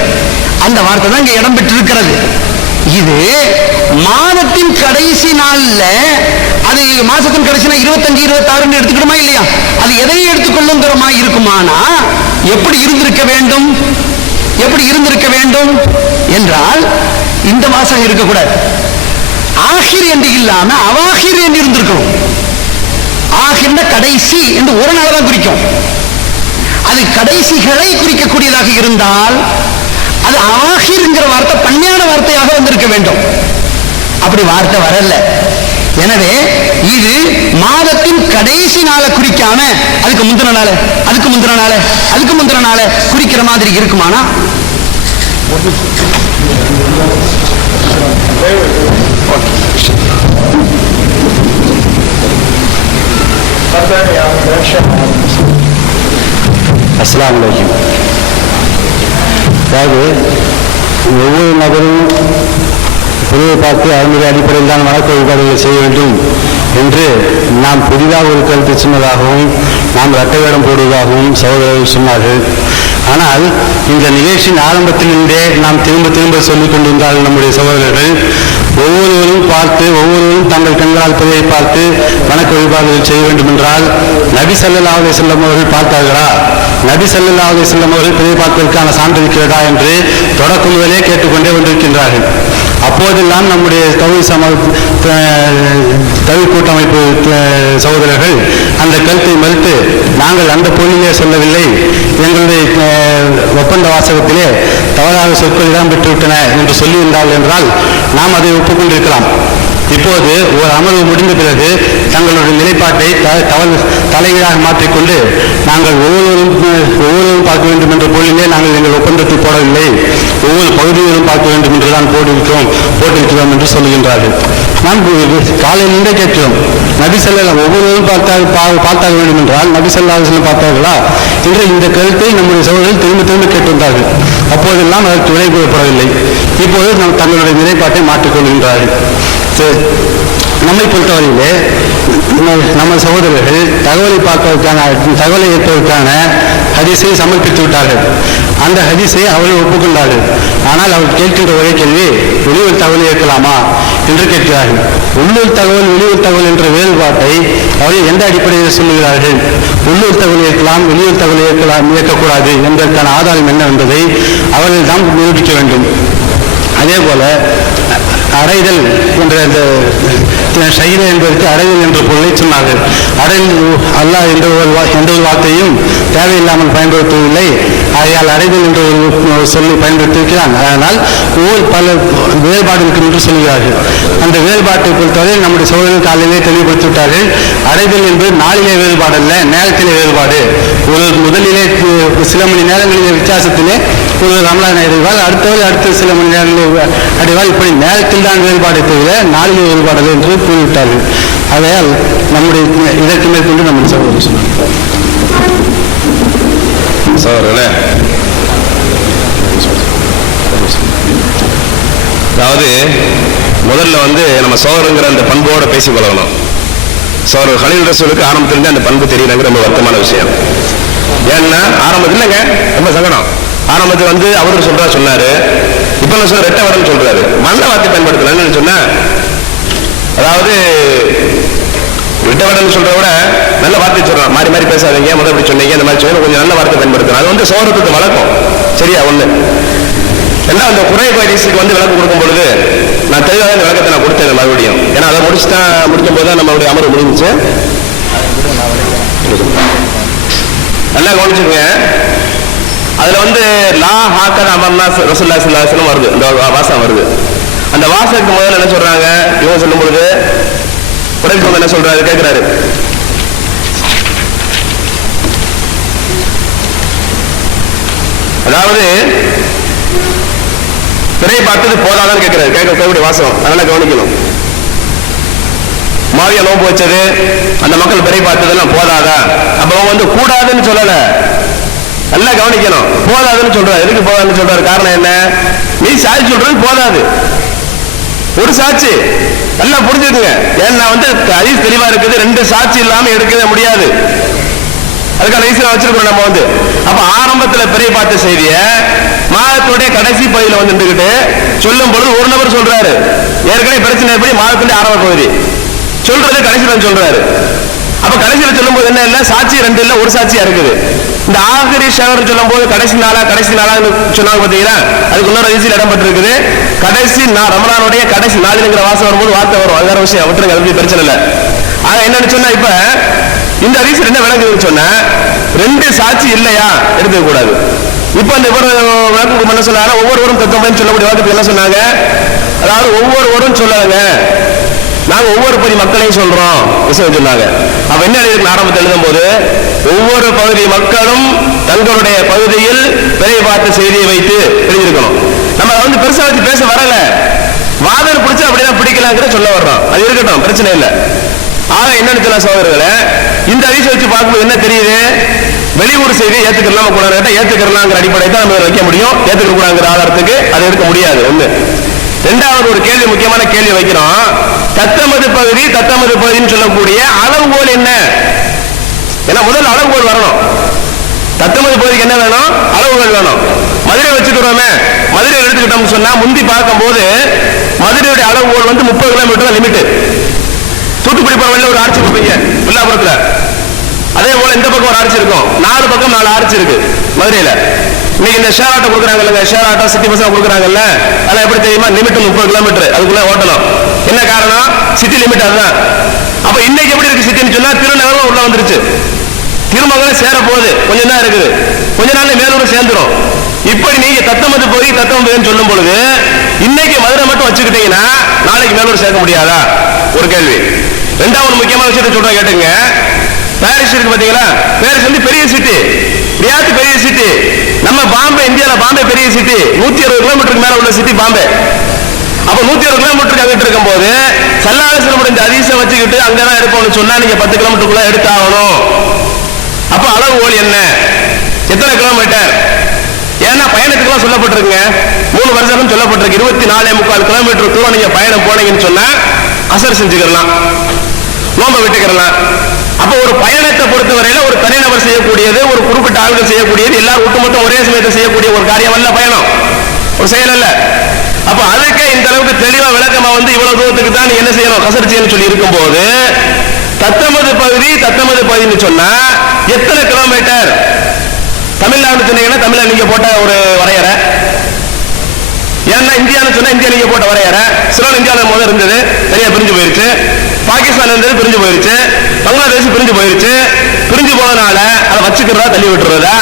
அந்த வார்த்தை தான் இங்க இடம் பெற்றிருக்கிறது. இது மாதத்தின் கடைசி நாள்ல, அது மாசத்தின் கடைசி 25, 26 எடுத்துக்கணுமா இல்லையா, அது எதையும் எடுத்துக்கொள்ளுங்கிறமா இருக்குமானா எப்படி இருந்திருக்க வேண்டும்? எப்படி இருந்திருக்க வேண்டும் என்றால் இந்த மாசம் இருக்கக்கூடாது, ஆஹிர் என்று இல்லாம அவாஹிர் என்று இருந்திருக்கணும். ஆஹிர்ன கடைசி என்று ஒரு நாள் தான் குறிக்கும். அது கடைசிகளை குறிக்கக்கூடியதாக இருந்தால் அது அவாஹிர்ங்கிற வார்த்தை பன்மையான வார்த்தையாக வந்திருக்க வேண்டும். அப்படி வார்த்தை வரல. எனவே இது மாதத்தின் கடைசி நாளை குறிக்காம அதுக்கு முந்தின நாள், அதுக்கு முந்தின நாள், அதுக்கு முந்தின நாள் குறிக்கிற மாதிரி இருக்குமானா அஸ்ஸலாமு அலைக்கும். அதாவது ஒவ்வொரு நபரும் பொதுவை பார்த்து அதனுடைய அடிப்படையில் தான் வழக்கு வழிபாடுகளை செய்ய வேண்டும் என்று நாம் புதிதாக ஒரு கருத்து சொன்னதாகவும் நாம் இரட்டை வேடம் போடுவதாகவும் சகோதரர்கள் சொன்னார்கள். ஆனால் இந்த நிகழ்ச்சியின் ஆரம்பத்திலிருந்தே நாம் திரும்ப திரும்ப சொல்லிக் கொண்டிருந்தார்கள் நம்முடைய சகோதரர்கள். ஒவ்வொருவரும் பார்த்து, ஒவ்வொருவரும் தங்கள் கண்களால் புதையை பார்த்து வணக்க வழிபாடுகள் செய்ய வேண்டும் என்றால் நபி ஸல்லல்லாஹு அலைஹி வஸல்லம் அவர்கள் பார்த்தார்களா, நபி ஸல்லல்லாஹு அலைஹி வஸல்லம் அவர்கள் புதையை பார்ப்பதற்கான சான்று இருக்கிறதா என்று தொடக்கம் முதலே கேட்டுக்கொண்டே கொண்டிருக்கின்றார்கள். அப்போதெல்லாம் நம்முடைய தவி கூட்டமைப்பு சகோதரர்கள் அந்த கருத்தை மறுத்து, நாங்கள் அந்த பொருளிலே சொல்லவில்லை, எங்களுடைய ஒப்பந்த வாசகத்திலே தவறாக சொற்கள் இடம்பெற்றுவிட்டன என்று சொல்லியிருந்தார்கள் என்றால் நாம் அதை ஒப்புக்கொண்டிருக்கலாம். இப்போது ஒரு அமர்வு முடிந்த பிறகு தங்களுடைய நிலைப்பாட்டை தலைகீழாக மாற்றிக்கொண்டு நாங்கள் ஒவ்வொருவரும் பார்க்க வேண்டும் என்ற பொருளிலே நாங்கள் எங்கள் ஒப்பந்தத்தை போடவில்லை, ஒவ்வொரு பகுதியிலும் பார்க்க வேண்டும் என்றுதான் போட்டிருக்கிறோம் என்று சொல்லுகின்றார்கள். நாம் காலையிலிருந்தே கேட்கிறோம், நபி ஸல்லல்லாஹு ஒவ்வொருவரும் பார்த்தாக வேண்டும் என்றால் நபி ஸல்லல்லாஹு அலைஹி வஸல்லம் பார்த்தார்களா என்று இந்த கருத்தை நம்முடைய சகோதரர்கள் திரும்ப திரும்ப கேட்டு வந்தார்கள். அப்போதெல்லாம் அதற்கு விடை கூறப்படவில்லை. இப்போது தங்களுடைய நிலைப்பாட்டை மாற்றிக்கொள்கின்றார்கள். நம்மை பொறுத்தவரையிலே நம்ம சகோதரர்கள் தகவலை ஏற்பதற்கான ஹதீஸை சமர்ப்பித்து விட்டார்கள். அந்த ஹதீஸை அவர்கள் ஒப்புக்கொண்டார்கள். ஆனால் அவர் கேட்கின்ற ஒரே கேள்வி, வெளியூர் தகவலை ஏற்கலாமா என்று கேட்கிறார்கள். உள்ளூர் தகவல் வெளியூர் தகவல் என்ற வேறுபாட்டை அவர்கள் எந்த அடிப்படையில் சொல்லுகிறார்கள்? உள்ளூர் தகவல் ஏற்கலாம், வெளியூர் தகவலை ஏற்கக்கூடாது என்பதற்கான ஆதாரம் என்னவென்பதை அவர்கள் தான் நிரூபிக்க வேண்டும். அதே போல அடைதல் என்ற அந்த ஷஹீதா என்பதற்கு அடைதல் என்ற பொருளை சொன்னார்கள். அடைதல் அல்லாஹ் எந்த ஒரு வார்த்தையும் தேவையில்லாமல் பயன்படுத்தவில்லை. ஆகையால் அடைதல் என்ற ஒரு சொல்லி பயன்படுத்தியிருக்கிறான். அதனால் ஒவ்வொரு பல வேறுபாடு இருக்கும் என்று சொல்கிறார்கள். அந்த வேறுபாட்டை பொறுத்தவரை நம்முடைய சோழர்கள் காலையிலே தெளிவுபடுத்தி விட்டார்கள். அடைதல் என்பது நாளிலே வேறுபாடு அல்ல, நேரத்திலே வேறுபாடு. ஒரு முதலிலே சில மணி நேரங்களிலே வித்தியாசத்திலே ஒரு ரமலான் அடைவால் அடுத்த சில மணி நேரங்களில் அடைவால், இப்படி நேரத்தில் தான் வேறுபாடு தவிர நாளிலே வேறுபாடு என்று கூறிவிட்டார்கள். ஆகையால் நம்முடைய இதற்கு மேற்கொண்டு நம்முடைய சகோதரர் சகோதரர்களே, அதாவது முதல்ல நம்ம சோதரங்கிற அந்த பண்போட பேசி பழகணும். சோதரர் கலீல் ரசூலுக்கு ஆரம்பத்திலிருந்து அந்த பண்பு தெரியலங்கிற ரொம்ப வருத்தமான விஷயம். ஏன்னா ஆரம்பத்தில் இல்லைங்க, ரொம்ப சங்கடம். ஆரம்பத்தில் அவரு சொன்னாரு, இப்ப நான் சொல்ற ரெட்ட வரன்னு சொல்றாரு. மந்த வார்த்தை பயன்படுத்தலன்னு சொன்ன, அதாவது ரெட்டவடன் சொல்ற விட நல்ல வார்த்தை சொல்றான். மாறி மாறி பேசாதீங்க, முதல் இப்படி சொன்னீங்க, இந்த மாதிரி சொன்னீங்க, கொஞ்சம் நல்ல வார்த்தை பயன்படுத்தணும். அது சோரத்துக்கு வழக்கம். சரியா? ஒண்ணு. ஏன்னா அந்த குறை ஹதீஸுக்கு விளக்கம் கொடுக்கும் பொழுது நான் தெளிவாக இந்த விளக்கத்தை நான் கொடுத்தேன் மறுபடியும். ஏன்னா அதை முடிக்கும் போது தான் நம்மளுடைய அமர்வு முடிஞ்சிச்சு. நல்லா கவனிச்சுங்க. அதுல லா ஹாக்கர் அமர்னா ரசூலுல்லாஹி ஸல்லல்லாஹு அலைஹி வஸல்லம் வருது, இந்த வாசகம் வருது. அந்த வாசகத்துக்கு முதல்ல என்ன சொல்றாங்க இவங்க சொல்லும் பொழுது, உடனே என்ன சொல்றாரு கேட்கிறாரு, அதாவது பிறை பார்த்தது போதாதான்னு கேட்கிறாரு. கேட்கக்கூடிய வாசகம் அதனால கவனிக்கணும். மாவியா நோம்பு வச்சது, அந்த மக்கள் பிறை பார்த்ததெல்லாம் போதாதா? அப்ப அவங்க கூடாதுன்னு சொல்லல, நல்லா கவனிக்கணும். போதாதுன்னு சொல்றாரு. எதுக்கு போதாதுன்னு சொல்றாரு? காரணம் என்ன? நீ சாட்சி சொல்றது போதாது, ஒரு சாட்சி நல்லா புரிஞ்சுக்குங்க. ஏன்னா ஹதீஸ் தெளிவா இருக்குது, ரெண்டு சாட்சி இல்லாம எடுக்கவே முடியாது. அதுக்கான ஈஸியா வச்சிருக்கோம் நம்ம. அப்ப ஆரம்பத்துல பிறை பார்த்த செய்திய மாதத்துடைய கடைசி பகுதியில நின்றுகிட்டு சொல்லும் பொழுது ஒரு நபர் சொல்றாரு, ஏற்கனவே பிரச்சனை எப்படி மாதத்துடைய ஆரம்ப பகுதி சொல்றது கடைசியில சொல்றாரு. அப்ப கடைசியில சொல்லும் போது என்ன இல்ல, சாட்சி ரெண்டு இல்ல, ஒரு சாட்சியா இருக்குது. இந்த ஆகிரி ஷஹர் சொல்லும் போது கடைசி நாளா சொன்னாங்க பாத்தீங்கன்னா, அதுக்கு இன்னொரு ஹதீஸில் இடம்பெற்றிருக்குது. கடைசி ரமலானுடைய கடைசி நாளிலுங்கிற வாசம் வரும்போது வார்த்தை வரும். அது வேற விஷயம், விட்டுருங்க, அது பிரச்சனை இல்லை. ஆனா என்னன்னு சொன்னா, இப்ப இந்த ஹதீஸில் என்ன விளங்குதுன்னு சொன்னா, ரெண்டு சாட்சி இல்லையா எடுத்துக்க கூடாது. இப்ப இந்த விளக்கம் என்ன சொன்னாங்க, ஒவ்வொருவரும் தத்துவம் சொல்லக்கூடிய வார்த்தைக்கு என்ன சொன்னாங்க, அதாவது ஒவ்வொருவரும் சொல்லாங்க, நாங்க ஒவ்வொரு பகுதி மக்களையும் சொல்றோம் விஷயம் சொன்னாங்க. அப்ப என்ன எழுதி ஆரம்பத்தில் எழுதும் போது, ஒவ்வொரு பகுதி மக்களும் தங்களுடைய பகுதியில் பிறை பார்த்த செய்தியை வைத்து எழுதியிருக்கணும். நம்ம பெருசா வச்சு பேச வரல, வாதம் பிடிச்சா அப்படிதான் பிடிக்கலாங்கிற சொல்ல வர்றோம். அது இருக்கட்டும், பிரச்சனை இல்லை. ஆக என்னன்னு சொல்ல சகோதரர்களே, இந்த ஹதீஸை வச்சு பார்க்கும்போது என்ன தெரியுது, வெளியூர் செய்தி ஏத்துக்கலாம் கூடாது, ஏத்துக்கலாங்கிற அடிப்படை தான் நம்ம வைக்க முடியும். ஏத்துக்க கூடாங்கிற ஆதாரத்துக்கு அதை எடுக்க முடியாது. ஒண்ணு. ரெண்டாவது ஒரு கேள்வி, முக்கியமான கேள்வி வைக்கிறோம். தத்தமது பகுதின்னு சொல்லக்கூடிய அளவுகோல் என்ன? ஏன்னா முதல் அளவுகோல் வரணும். தத்தமது பகுதிக்கு என்ன வேணும்? அளவுகோல் வேணும். மதுரை வச்சுக்கிறோமே, மதுரை எடுத்துக்கிட்டோம்னு சொன்னா முந்தி பார்க்கும் போது மதுரையுடைய அளவுகோல் 30 கிலோமீட்டர் தான் லிமிட். தூத்துக்குடி பரவல்ல ஒரு ஆர்ச்சி இருப்பீங்க வில்லாபுரத்துல, அதே போல இந்த பக்கம் ஒரு ஆர்ச்சி இருக்கும். 4 பக்கம் 4 ஆர்ச்சி இருக்கு மதுரையில. இன்னைக்கு இந்த ஷேர் ஆட்டோ கொடுக்குறாங்கல்ல, ஷேர் ஆட்டோ சிட்டி பஸ் கொடுக்குறாங்கல்ல, அதெல்லாம் எப்படி தெரியுமா? லிமிட் 30 கிலோமீட்டர், அதுக்குள்ள ஓட்டணும். என்ன காரணம்? சிட்டி லிமிட் அதுதான். அப்ப இன்னைக்கு எப்படி இருக்கு சிட்டின்னு சொன்னா, திருநகரம் உள்ள வந்துருச்சு, திருமங்கலம் சேர போகுது, கொஞ்சம் தான் இருக்குது, கொஞ்ச நாள்ல மேலூர் சேர்ந்துரும். இப்படி நீங்க தத்தமது பகுதி தத்தமதுன்னு சொல்லும் பொழுது இன்னைக்கு மதுரை மட்டும் வச்சுக்கிட்டீங்கன்னா நாளைக்கு மேலூர் சேர்க்க முடியாதா? ஒரு கேள்வி. ரெண்டாவது முக்கியமான விஷயத்தை சொல்றேன் கேட்டுங்க. பாரிஸ் இருக்கு பாத்தீங்களா, பாரிஸ் வந்து பெரிய சிட்டி, ரியாத் பெரிய சிட்டி, நம்ம பாம்பே, இந்தியாவில் பாம்பே பெரிய சிட்டி, 160 கிலோமீட்டருக்கு மேல உள்ள சிட்டி பாம்பே. அப்ப 160 கிலோமீட்டருக்கு அங்கிட்டு இருக்கும் போது சல்லாஹ் முடிஞ்ச ஹதீஸை வச்சுக்கிட்டு அங்கதான் எடுப்போம்னு சொன்னா நீங்க 10 கிலோமீட்டருக்குள்ள எடுத்தாகணும். அப்ப அளவுகோல் என்ன, எத்தனை கிலோமீட்டர்? ஏன்னா பயணத்துக்குலாம் சொல்லப்பட்டிருக்குங்க, 3 வருஷம் சொல்லப்பட்டிருக்கு. 24.25 கிலோமீட்டருக்குள்ள நீங்க பயணம் போனீங்கன்னு சொன்னா அசர் செஞ்சுக்கலாம், நோம்ப விட்டுக்கலாம். அப்ப ஒரு பயணத்தை பொறுத்தவரையில ஒரு தனிநபர் செய்யக்கூடியது, ஒரு குறிப்பிட்ட ஆளுகள் செய்யக்கூடியது, எல்லாரும் ஒட்டுமொத்தம் ஒரே சமயத்தை செய்யக்கூடிய ஒரு காரியம் அல்ல பயணம், ஒரு செயல் அல்ல. அப்ப அதுக்கு இந்த அளவுக்கு தெளிவா விளக்கமா வந்து இவ்வளவு தூரத்துக்கு தான் நீ என்ன செய்யணும், கசர் செய்யணும் சொல்லி இருக்கும் போது தத்தமது பகுதின்னு சொன்னா எத்தனை கிலோமீட்டர்? தமிழ்நாடு சொன்னீங்கன்னா தமிழ்ல நீங்க போட்ட ஒரு வரையறை, ஏன்னா இந்தியான்னு சொன்னா இந்தியா நீங்க போட்ட வரையறை. சிலோன் இந்தியாவில் முதல் இருந்தது, தனியா பிரிஞ்சு போயிருச்சு. பாகிஸ்தான் இருந்தது, பிரிஞ்சு போயிருச்சு. பங்களாதேஷ் பிரிஞ்சு போயிருச்சு. பிரிஞ்சு போனதுனால அதை வச்சுக்கிறதா தள்ளி விட்டுறதா,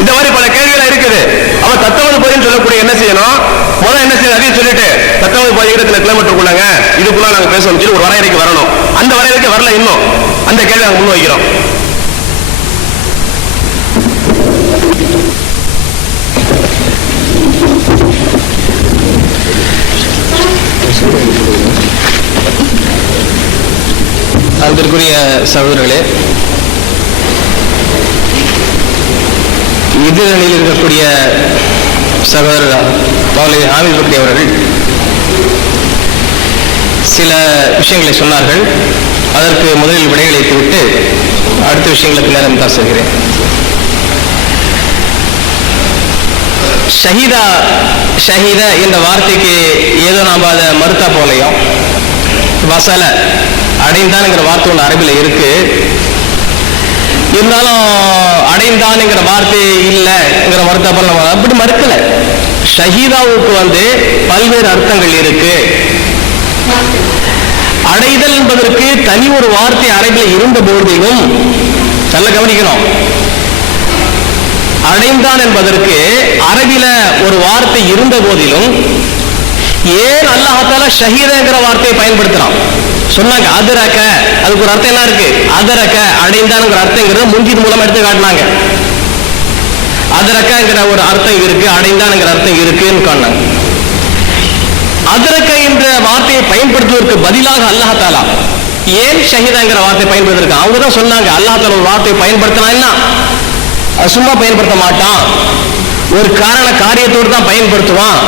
இந்த மாதிரி பல கேள்விகள் இருக்குது. அவ தத்தமது பகுதின்னு சொல்லக்கூடிய என்ன செய்யணும், முதல்ல என்ன செய்யணும் அதையும் சொல்லிட்டு தத்தமது பகுதி இத்தனை கிலோமீட்டருக்குள்ளாங்க, இதுக்குள்ள நாங்க பேசணும் சொல்லி ஒரு வரையறைக்கு வரணும். அந்த வரையறைக்கு வரல இன்னும், அந்த கேள்வி நாங்க முன் வைக்கிறோம். அன்பிற்குரிய சகோதரர்களே, எதிரணியில் இருக்கக்கூடிய சகோதரர் மௌலவி ஹாமித் பக்ரி அவர்கள் சில விஷயங்களை சொன்னார்கள். அதற்கு முதலில் விடையளித்துவிட்டு அடுத்த விஷயங்களுக்கு நேரம் தான் சொல்கிறேன். ஷஹீத என்ற வார்த்தைக்கு ஏதோ நாம் அதை மறுத்தா போலையும், வசல அடைந்தான்ங்கிற வார்த்தை ஒன்று அரபில் இருக்கு. இருந்தாலும் அடைந்தான்ங்கிற வார்த்தை இல்லைங்கிற மறுத்தா போல நம்ம அப்படி மறுக்கல. ஷஹீதாவுக்கு வந்து பல்வேறு அர்த்தங்கள் இருக்கு. அடைதல் என்பதற்கு தனி ஒரு வார்த்தை அரபில் இருந்த போதிலும், நல்ல கவனிக்கணும், அடைந்தான் என்பதற்கு அரபில ஒரு வார்த்தை இருந்த போதிலும் ஏன் அல்லாஹ் தஆலா ஷஹீதங்கிற வார்த்தையை பயன்படுத்துறான் சொன்னாங்க. அதரக்க, அதுக்கு ஒரு அர்த்தம் என்ன இருக்கு, அதரக்க அடைந்தான்ங்கிற அர்த்தங்கிறது முன்ஜித் மூலம் எடுத்து காட்டினாங்க. அதரக்கங்கிற ஒரு அர்த்தம் இருக்கு, அடைந்தான்ங்கிற அர்த்தம் இருக்குன்னு காட்டினாங்க. அதரக்க என்ற வார்த்தையை பயன்படுத்துவதற்கு பதிலாக அல்லாஹ் தஆலா ஏன் ஷஹீதாங்கிற வார்த்தையை பயன்படுத்திருக்காங்க. அவங்க தான் சொன்னாங்க, அல்லாஹ் தஆலா ஒரு வார்த்தையை பயன்படுத்தினா சும்மா பயன்படுத்த மாட்டான், ஒரு காரண காரியத்தோடு தான் பயன்படுத்துவான்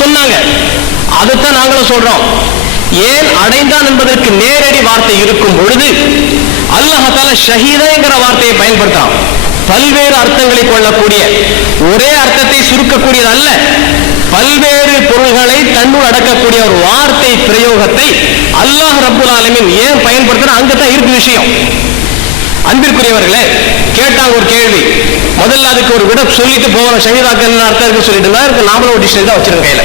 சொன்னாங்க. அதைத்தான் நாங்களும் சொல்றோம். ஏன் அடைந்தான் என்பதற்கு நேரடி வார்த்தை இருக்கும் பொழுது அல்லாஹ் தஆலா ஷஹீதாங்கிற வார்த்தையை பயன்படுத்தான். பல்வேறு அர்த்தங்களை கொள்ளக்கூடிய, ஒரே அர்த்தத்தை சுருக்கக்கூடியது அல்ல, பல்வேறு பொருள்களை தன்னுள் அடக்கக்கூடிய ஒரு வார்த்தை பிரயோகத்தை அல்லாஹ் ரப்புல் ஆலமீன் ஏன் பயன்படுத்தினா அங்கதான் இருக்கு விஷயம். அன்பிற்குரியவர்களே, கேட்டாங்க ஒரு கேள்வி, முதல்ல அதுக்கு ஒரு விட சொல்லிட்டு போகணும். ஷஹீதாக்கு என்ன அர்த்தம் இருக்கு சொல்லிட்டு இருந்தா நாமளும் ஒரு டிக்ஷனரி தான் வச்சிருக்கோம் கையில.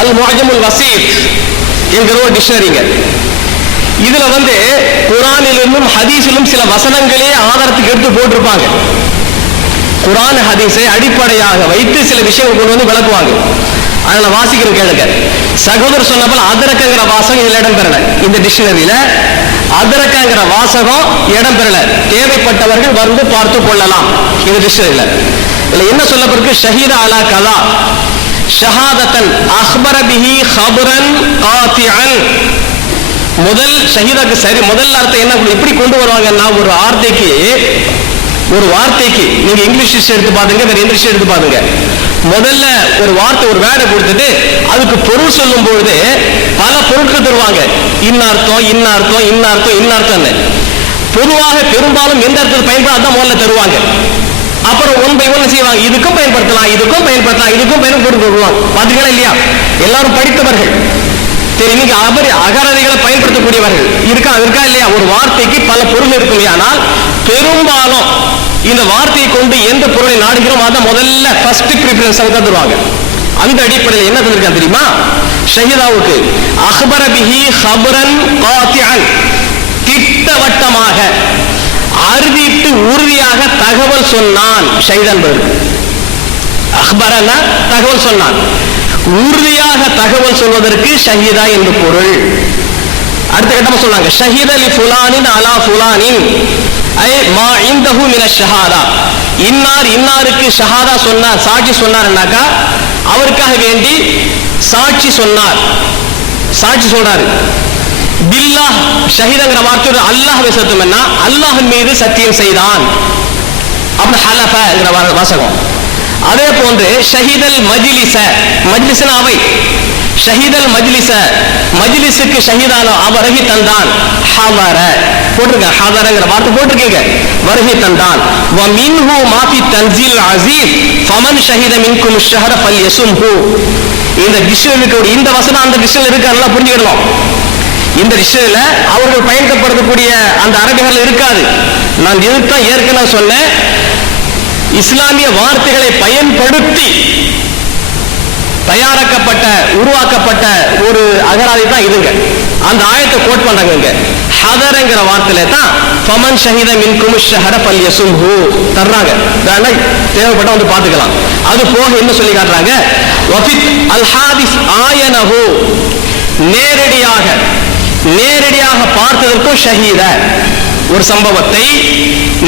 அல் முஅஜமுல் வசீத் என்கிற ஒரு டிக்ஷனரிங்க. இதுல வந்து குர்ஆனிலும் ஹதீஸிலும் சில வசனங்களே ஆதாரத்துக்கு எடுத்து போட்டிருப்பாங்க. குர்ஆன் ஹதீஸை அடிப்படையாக வைத்து சில விஷயங்கள் கொண்டு வந்து விளக்குவாங்க. அதனால வாசிக்கிற கேளுங்க. சகோதரர் சொன்னபோல் அதரக்கங்கிற வாசகம் இதுல இடம் பெறல. இந்த டிக்ஷனரியில அதரக்கங்கிற வாசகம் இடம் பெறல. தேவைப்பட்டவர்கள் வந்து பார்த்து கொள்ளலாம். இந்த டிக்ஷனரியில இதுல என்ன சொல்லப்பட்டிருக்கு, ஷஹீத அலா கதா ஷஹாதத்தன் அக்பர பிஹி ஹபரன் காத்திஅன். முதல் ஷஹீதாக்கு சரி முதல் அர்த்தம் என்ன இப்படி கொண்டு வருவாங்கன்னா, ஒரு வார்த்தைக்கு நீங்க இங்கிலீஷ் எடுத்து பாருங்க, வேற இங்கிலீஷ் எடுத்து பாருங்க. முதல்ல ஒரு வார்த்தை ஒரு வேர்டை கொடுத்துட்டு அதுக்கு பொருள் சொல்லும் பொழுது பல பொருட்கள் தருவாங்க. இன்னர்த்தம் இன்னர்த்தம் இன்னர்த்தம் இன்னர்த்தம்னு பொதுவாக பெரும்பாலும் எந்த அர்த்தத்தை பயன்படுத்த முதல்ல தருவாங்க. அப்புறம் ஒன் பை ஒன் செய்வாங்க, இதுக்கும் பயன்படுத்தலாம் இதுக்கும் பயன்படுத்தலாம் இதுக்கும் பயன்படுத்துவாங்க. பாத்தீங்களா இல்லையா? எல்லாரும் படித்தவர்கள், இன்னைக்கு அகராதிகளை பயன்படுத்தக்கூடியவர்கள் இருக்கா இல்லையா? ஒரு வார்த்தைக்கு பல பொருள் இருக்கும். ஆனால் பெரும்பாலும் இந்த வார்த்தையை கொண்டு எந்த பொருளை நாடுகிறோம் அதை முதல்ல ஃபர்ஸ்ட் ப்ரிஃபரன்ஸ் தான் தருவாங்க. அந்த அடிப்படையில் என்ன தந்திருக்காங்க தெரியுமா? ஷஹீதாவுக்கு அக்பர பிஹி ஹபரன் காத்திஅன், திட்டவட்டமாக அறிவித்து உறுதியாக தகவல் சொன்னான் ஷஹீத் என்பதற்கு. அக்பரனா தகவல் சொன்னான். உறுதியாக தகவல் சொல்வதற்கு ஷஹீதா என்று பொருள். அடுத்த கட்டமா சொன்னாங்க ஷஹீத லி ஃபுலானின் அலா ஃபுலானின் ஐ மா இந்தஹு மின ஷஹாதா. இன்னார் இன்னாருக்கு ஷஹாதா சொன்னார், சாட்சி சொன்னார்னாக்கா அவருக்காக வேண்டி சாட்சி சொன்னார், சாட்சி சொல்றாரு. பில்லாஹ் ஷஹீதங்கிற வார்த்தை அல்லாஹ் சத்தியம்னா அல்லாஹ்வின் மீது சத்தியம் செய்தான் அப்படி ஹலஃபங்கிற வாசகம். அதே போன்று ஷஹீதல் மஜ்லிஸ, மஜ்லிஸ்னா அவை, ஷஹீதல் மஜ்லிஸ மஜ்லிஸுக்கு ஷஹீதான வருகை தந்தான். ஹதர போட்டுருங்க, ஹதரங்கிற வார்த்தை போட்டிருக்கீங்க, வருகை தந்தான். வ மின்ஹு மா ஃபி தன்ஸீல் அஸீஸ் ஃபமன் ஷஹீத மின்கும் ஷஹர ஃபல்யஸும்ஹு. இந்த டிக்ஷனரிக்கு இந்த வசனம் அந்த டிக்ஷனரி இருக்கு, நல்லா புரிஞ்சுக்கணும். இந்த டிக்ஷனரியில அவர்கள் பயன்படுத்தக்கூடிய அந்த அரபிகள் இருக்காது. நான் இதுதான் ஏற்கனவே சொன்னேன், இஸ்லாமிய வார்த்தைகளை பயன்படுத்தி தயாரிக்கப்பட்ட உருவாக்கப்பட்ட ஒரு அகராதி தான் இதுங்க. அந்த ஆயத்தை கோட் பண்றாங்க இங்க. ஹதரங்கிற வார்த்தையில தான் ஃபமன் ஷஹீத மின்கும் ஷஹர ஃபல்யஸும்ஹு தர்றாங்க. தேவைப்பட்ட வந்து பாத்துக்கலாம். அது போக என்ன சொல்லி காட்டுறாங்க, வஃபித் அல் ஹாதிஸ் ஆயனஹு, நேரடியாக நேரடியாக பார்த்ததற்கும் ஷஹீத, ஒரு சம்பவத்தை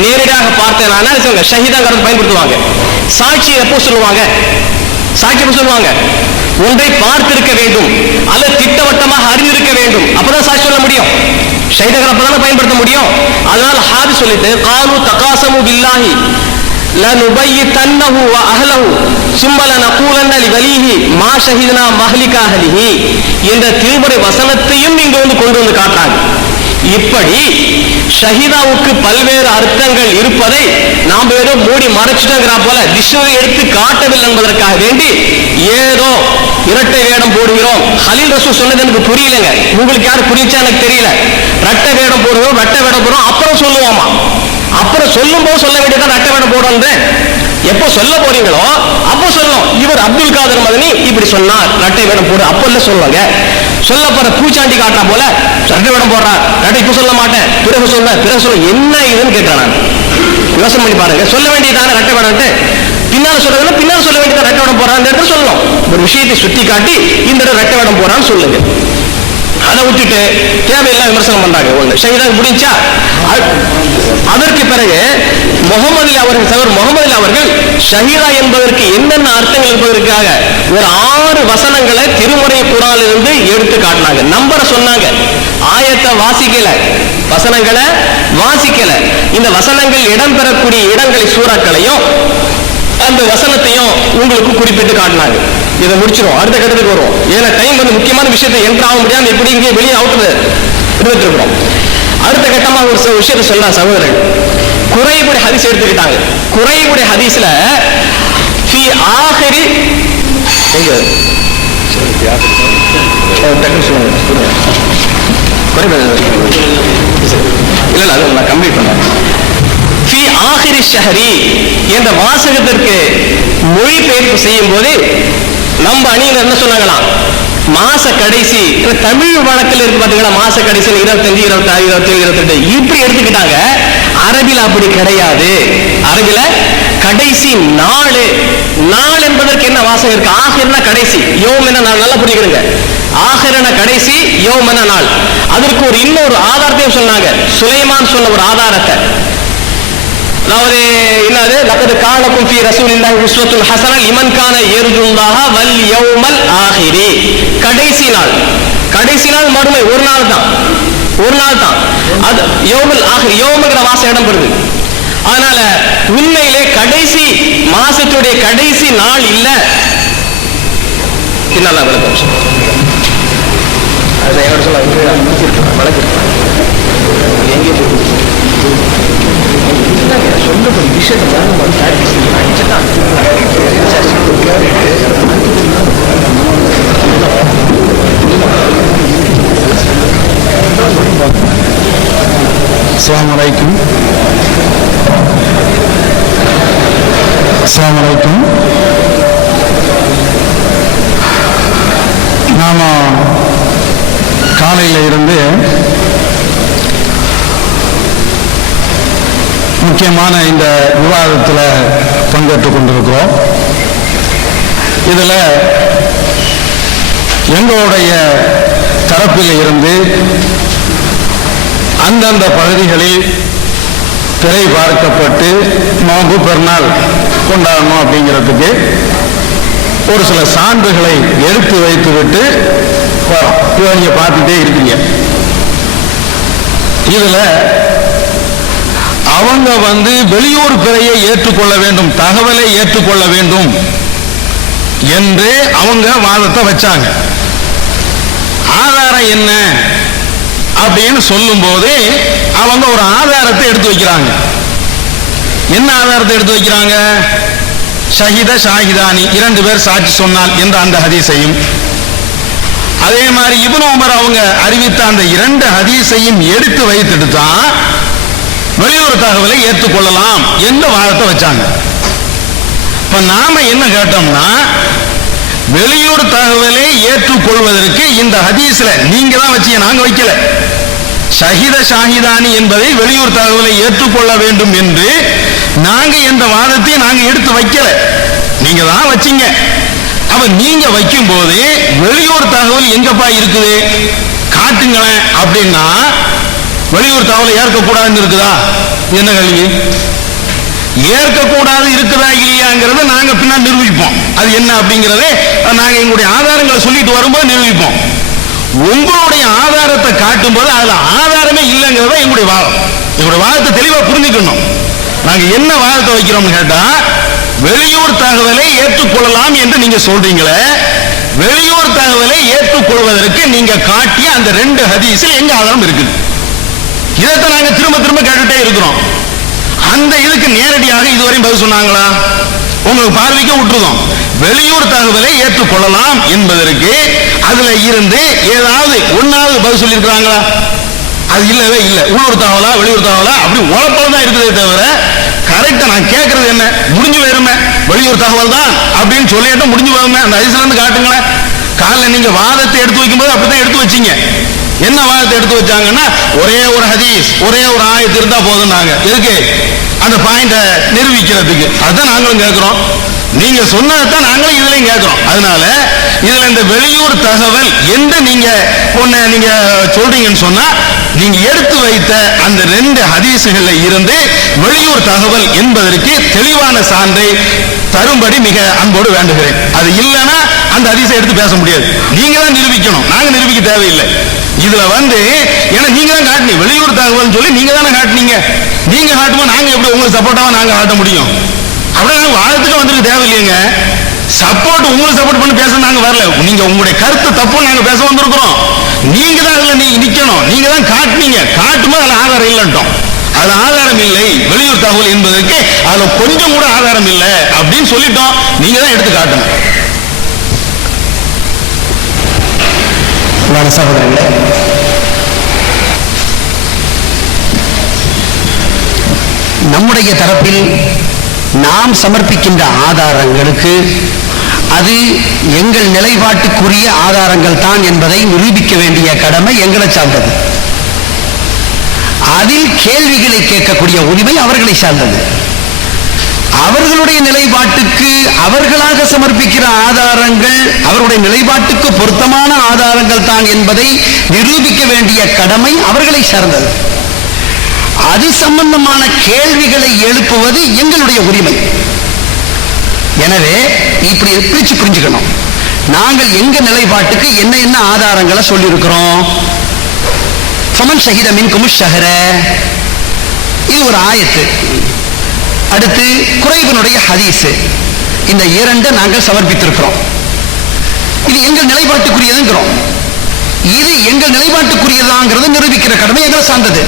நேரடியாக பார்த்தேனால ஷஹீதாங்கிறது பயன்படுத்துவாங்க. சாட்சி எப்போ சொல்லுவாங்க, சாட்சி எப்போ சொல்லுவாங்க, ஒன்றை பார்த்திருக்க வேண்டும் அல்லது திட்டவட்டமாக அறிந்திருக்க வேண்டும், அப்பதான் சாட்சி சொல்ல முடியும். ஷஹீதாங்கிற அப்பதான் பயன்படுத்த முடியும். அதனால ஹாதி சொல்லிட்டு காலு தகாசமு பில்லாஹி லனுபய்யிதன்னஹு வ அஹ்லஹு சும்ம லனகூலன்ன லிவலிஹி மா ஷஹீதனா மஹ்லிக அஹ்லிஹி என்ற திருமுறை வசனத்தையும் இங்க வந்து கொண்டு வந்து காட்டுறாங்க. இப்படி ஷஹீதாவுக்கு பல்வேறு அர்த்தங்கள் இருப்பதை நாம் ஏதோ மூடி மறைச்சிட்டோங்கிற போல டிக்ஷனரி எடுத்து காட்டவில்லை என்பதற்காக வேண்டி ஏதோ இரட்டை வேடம் போடுகிறோம். ஹலீல் ரசூல் சொன்னது எனக்கு புரியலங்க, உங்களுக்கு யாரு புரிச்சா எனக்கு தெரியல. ரெட்டை வேடம் போடுவோம், ரெட்டை வேடம் போடுவோம், அப்புறம் சொல்லுவோமா, அப்புறம் சொல்லும் போது சொல்ல வேண்டியதான் ரெட்டை வேடம் போடுறது. எப்போ சொல்ல போறீங்களோ அப்போ சொல்லணும். இவர் அப்துல் காதர் மதனி இப்படி சொன்னார், ரெட்டை வேடம் போடு, அப்போ இல்ல சொல்லுவாங்க. சொல்ல போற பூச்சாண்டி காட்டுறா போல ரெட்டை வேடம் போடுறா, ரெட்டை இப்ப சொல்ல மாட்டேன் பிறகு சொல்ல என்ன இதுன்னு கேட்கிறேன். நான் யோசனை பண்ணி பாருங்க. சொல்ல வேண்டியதான ரெட்டை வேடம்ட்டு பின்னால சொல்றதுன்னா பின்னால சொல்ல வேண்டியதான் ரெட்டை வேடம் போறான் இடத்துல சொல்லணும். ஒரு விஷயத்தை சுட்டி காட்டி இந்த ரெட்டை வேடம் போறான்னு சொல்லுங்க. அதை விட்டுட்டு தேவையில்லாம் விமர்சனம் பண்றாங்க. ஒண்ணு ஷஹீதா முடிஞ்சா அதற்கு பிறகு முகமது அவர்கள் ஷஹீதா என்பதற்கு என்னென்ன அர்த்தங்கள் இருப்பதற்காக ஒரு 6 வசனங்களை திருமுறை குர்ஆனிலிருந்து எடுத்து காட்டினாங்க. நம்பரை சொன்னாங்க, ஆயத்தை வாசிக்கல, வசனங்களை வாசிக்கல. இந்த வசனங்கள் இடம்பெறக்கூடிய இடங்களை சூறாக்களையும் அந்த வசனத்தையும் உங்களுக்கு குறிப்பிட்டு காட்டினாங்க. இதை முடிச்சிடும், அடுத்த கட்டத்துக்கு வருவோம். ஏன்னா டைம் வந்து முக்கியமான விஷயத்தை என்ட்ரு ஆக முடியாம இப்படி இங்கே வெளியே அவுட்டு இருக்கிறோம். அடுத்த கட்டமாக ஒரு விஷயத்தை சொல்ல சகோதரர்கள், குறைபுடைய ஹதீஸ் எடுத்துக்கிட்டாங்க. குறைபுடைய ஹதீஸ்ல ஃபி ஆஹிரி இல்ல அது நான் கம்ப்ளீட் பண்ணேன். ஃபி ஆஹிரி ஷஹரி என்ற வாசகத்திற்கு மொழிபெயர்ப்பு செய்யும் போது நம்ம அணியினர் என்ன சொன்னாங்களாம், மாச கடைசி தமிழ் வழக்கில் இருக்கு பாத்தீங்களா, மாச கடைசி 25, 26, 27, 28 இப்படி எடுத்துக்கிட்டாங்க. அரபில அப்படி கிடையாது. அரபில கடைசி நாள் என்பதற்கு என்ன வாசகம் இருக்கு, ஆஹிர்னா கடைசி, யோம் என்ன நாள், நல்லா புரிஞ்சுக்கிடுங்க. ஆஹிரன கடைசி, யோம் என்ன நாள். அதற்கு ஒரு இன்னொரு ஆதாரத்தையும் சொன்னாங்க. சுலைமான் சொன்ன ஒரு ஆதாரத்தை, அதாவது என்னது, லகத் கானகும் ஃபீ ரசூலில்லாஹி உஸ்வத்துன் ஹஸன லிமன் கான யர்ஜுல்லாஹ வல் யௌமல் ஆஹிரி. கடைசி நாள் மறுமை ஒரு நாள் தான். அது யௌமுல் ஆஹிர், யௌம்ங்கிற வாசம் இடம் பெறுது. அதனால உண்மையிலே கடைசி மாசத்துடைய கடைசி நாள் இல்ல. பின்னால விளக்கம் அதை என்னோட சொல்ல வழக்கு சொல்லப்படும் விஷயத்தை அஸ்ஸலாமு அலைக்கும். நாம காலையில் இருந்து முக்கியமான இந்த விவாதத்தில் பங்கேற்றுக் கொண்டிருக்கிறோம். இதுல எங்களுடைய தரப்பில் இருந்து அந்தந்த பகுதிகளில் திரை பார்க்கப்பட்டு நோன்பு பெருநாள் கொண்டாடணும் அப்படிங்கிறதுக்கு ஒரு சில சான்றுகளை எடுத்து வைத்துவிட்டு வரோம். இதை நீங்க பார்த்துட்டே இருக்கீங்க. இதுல அவங்க வெளியூர் பிறையை ஏற்றுக்கொள்ள வேண்டும், தகவலை ஏற்றுக்கொள்ள வேண்டும் என்று அவங்க வாதத்தை வச்சாங்க. ஆதாரம் என்ன அப்படின்னு சொல்லும் போது அவங்க ஒரு ஆதாரத்தை எடுத்து வைக்கிறாங்க. என்ன ஆதாரத்தை எடுத்து வைக்கிறாங்க? ஷஹித ஷாஹிதானி, 2 பேர் சாட்சி சொன்னால் என்ற அந்த ஹதீஸையும், அதே மாதிரி இப்னு உமர் அவங்க அறிவித்த அந்த 2 ஹதீஸையும் எடுத்து வைத்துட்டு தான் வெளியூர் தகவலை ஏற்றுக்கொள்ளலாம் என்ற வாதத்தை வச்சாங்க. இப்ப நாம என்ன கேட்டோம்னா, வெளியூர் தகவலை ஏற்றுக்கொள்வதற்கு இந்த ஹதீஸ்ல நீங்க தான் வச்சீங்க, நாங்க வைக்கல. ஷஹித ஷாஹிதானி என்பதை வெளியூர் தகவலை ஏற்றுக்கொள்ள வேண்டும் என்று நாங்க எந்த வாதத்தையும் நாங்க எடுத்து வைக்கல, நீங்க தான் வச்சீங்க. அப்ப நீங்க வைக்கும் போது வெளியூர் தகவல் எங்கப்பா இருக்குது காட்டுங்களேன் அப்படின்னா, வெளியூர் தகவலை ஏற்கக்கூடாதுன்னு இருக்குதா? என்ன கேள்வி? ஏற்கக்கூடாது இருக்குதா இல்லையாங்கிறத நாங்க பின்னாடி நிரூபிப்போம். அது என்ன அப்படிங்கறத நாங்க எங்களுடைய ஆதாரங்களை சொல்லிட்டு வரும்போது நிரூபிப்போம். உங்களுடைய ஆதாரத்தை காட்டும் போது அதுல ஆதாரமே இல்லைங்கிறத எங்களுடைய வாதம். எங்களுடைய வாதத்தை தெளிவா புரிஞ்சுக்கணும். நாங்க என்ன வாதத்தை வைக்கிறோம்னு கேட்டா, வெளியூர் தகவலை ஏற்றுக்கொள்ளலாம் என்று நீங்க சொல்றீங்களே, வெளியூர் தகவலை ஏற்றுக்கொள்வதற்கு நீங்க காட்டிய அந்த 2 ஹதீஸில் எங்க ஆதாரம் இருக்குது? இதைத்தான் நாங்க திரும்ப திரும்ப கேட்டுட்டே இருக்கிறோம். அந்த இதுக்கு நேரடியாக இதுவரையும் பதில் சொன்னாங்களா? உங்களுக்கு பார்வைக்கு விட்டுருதோம். வெளியூர் தகவலை ஏற்றுக்கொள்ளலாம் என்பதற்கு அதுல இருந்து ஏதாவது ஒன்னாவது பதில் சொல்லி இருக்கிறாங்களா? அது இல்லவே இல்லை. உள்ளூர் தகவலா வெளியூர் தகவலா அப்படி உழப்பம் தான் இருக்குதே தவிர கரெக்டா நான் கேட்கறது என்ன, முடிஞ்சு போயிருமே வெளியூர் தகவல் தான் அப்படின்னு சொல்லிட்டு முடிஞ்சு போயிருமே. அந்த ஹதீஸ்ல இருந்து காட்டுங்களேன். காலைல நீங்க வாதத்தை எடுத்து வைக்கும் போது அப்படித்தான் எடுத்து வச்சீங்க. என்ன வாதத்தை எடுத்து வச்சாங்கன்னா, ஒரே ஒரு ஹதீஸ் ஒரே ஒரு ஆயத்து இருந்தா போதும். நாங்க எதுக்கு அந்த பாயிண்ட நிரூபிக்கிறதுக்கு அதுதான் நாங்களும் கேட்கிறோம். நீங்க சொன்னதான் நாங்களும் இதுலயும் கேட்கிறோம். அதனால இதுல இந்த வெளியூர் தகவல் என்று நீங்க சொல்றீங்கன்னு சொன்னா, நீங்க எடுத்து வைத்த அந்த 2 ஹதீசுகள்ல இருந்து வெளியூர் தகவல் என்பதற்கு தெளிவான சான்றை தரும்படி மிக அன்போடு வேண்டுகிறேன். அது இல்லைன்னா அந்த ஹதீஸை எடுத்து பேச முடியாது. நீங்க தான் நிரூபிக்கணும், நாங்க நிரூபிக்க தேவையில்லை. இதுல ஏன்னா நீங்க தான் காட்டினீங்க வெளியூர் தகவல் சொல்லி, நீங்க தானே காட்டினீங்க. நீங்க காட்டும்போது நாங்க எப்படி உங்களுக்கு சப்போர்ட்டாவா நாங்க காட்ட முடியும்? அப்படியே நாங்க வாதத்துக்கு வந்துருக்கு தேவையில்லைங்க. சப்போர்ட் உங்களுக்கு சப்போர்ட் பண்ணி பேச நாங்க வரல. நீங்க உங்களுடைய கருத்து தப்பு நாங்க பேச வந்திருக்கிறோம். நீங்க தான் அதுல நீங்க நிக்கணும். நீங்க தான் காட்டினீங்க. காட்டும்போது அதுல ஆதாரம் இல்லைன்ட்டோம். அதுல ஆதாரம் இல்லை வெளியூர் தகவல் என்பதற்கு அதுல கொஞ்சம் கூட ஆதாரம் இல்லை அப்படின்னு சொல்லிட்டோம். நீங்க தான் எடுத்து காட்டணும். சகோதரர்களே, நம்முடைய தரப்பில் நாம் சமர்ப்பிக்கின்ற ஆதாரங்களுக்கு அது எங்கள் நிலைப்பாட்டுக்குரிய ஆதாரங்கள் தான் என்பதை நிரூபிக்க வேண்டிய கடமை எங்களை சார்ந்தது. அதில் கேள்விகளை கேட்கக்கூடிய உரிமை அவர்களை சார்ந்தது. அவர்களுடைய நிலைப்பாட்டுக்கு அவர்களாக சமர்ப்பிக்கிற ஆதாரங்கள் அவருடைய நிலைப்பாட்டுக்கு பொருத்தமான ஆதாரங்கள் தான் என்பதை நிரூபிக்க வேண்டிய கடமை அவர்களை சார்ந்தது. அது சம்பந்தமான கேள்விகளை எழுப்புவது எங்களுடைய உரிமை. எனவே இப்படி பிரிச்சு புரிஞ்சுக்கணும். நாங்கள் எங்க நிலைப்பாட்டுக்கு என்ன என்ன ஆதாரங்களை சொல்லி இருக்கிறோம். ஃபமன் ஷஹித மின்கும் ஷஹர, இது ஒரு ஆயத்து. அடுத்து குரைபனுடைய ஹதீஸ். இந்த 2 நாங்கள் சமர்ப்பித்திருக்கிறோம். இது எங்கள் நிலைப்பாட்டுக்குரியதுங்கிறோம். இது எங்கள் நிலைப்பாட்டுக்குரியதாங்கிறது நிரூபிக்கிற கடமை எங்களை சார்ந்தது.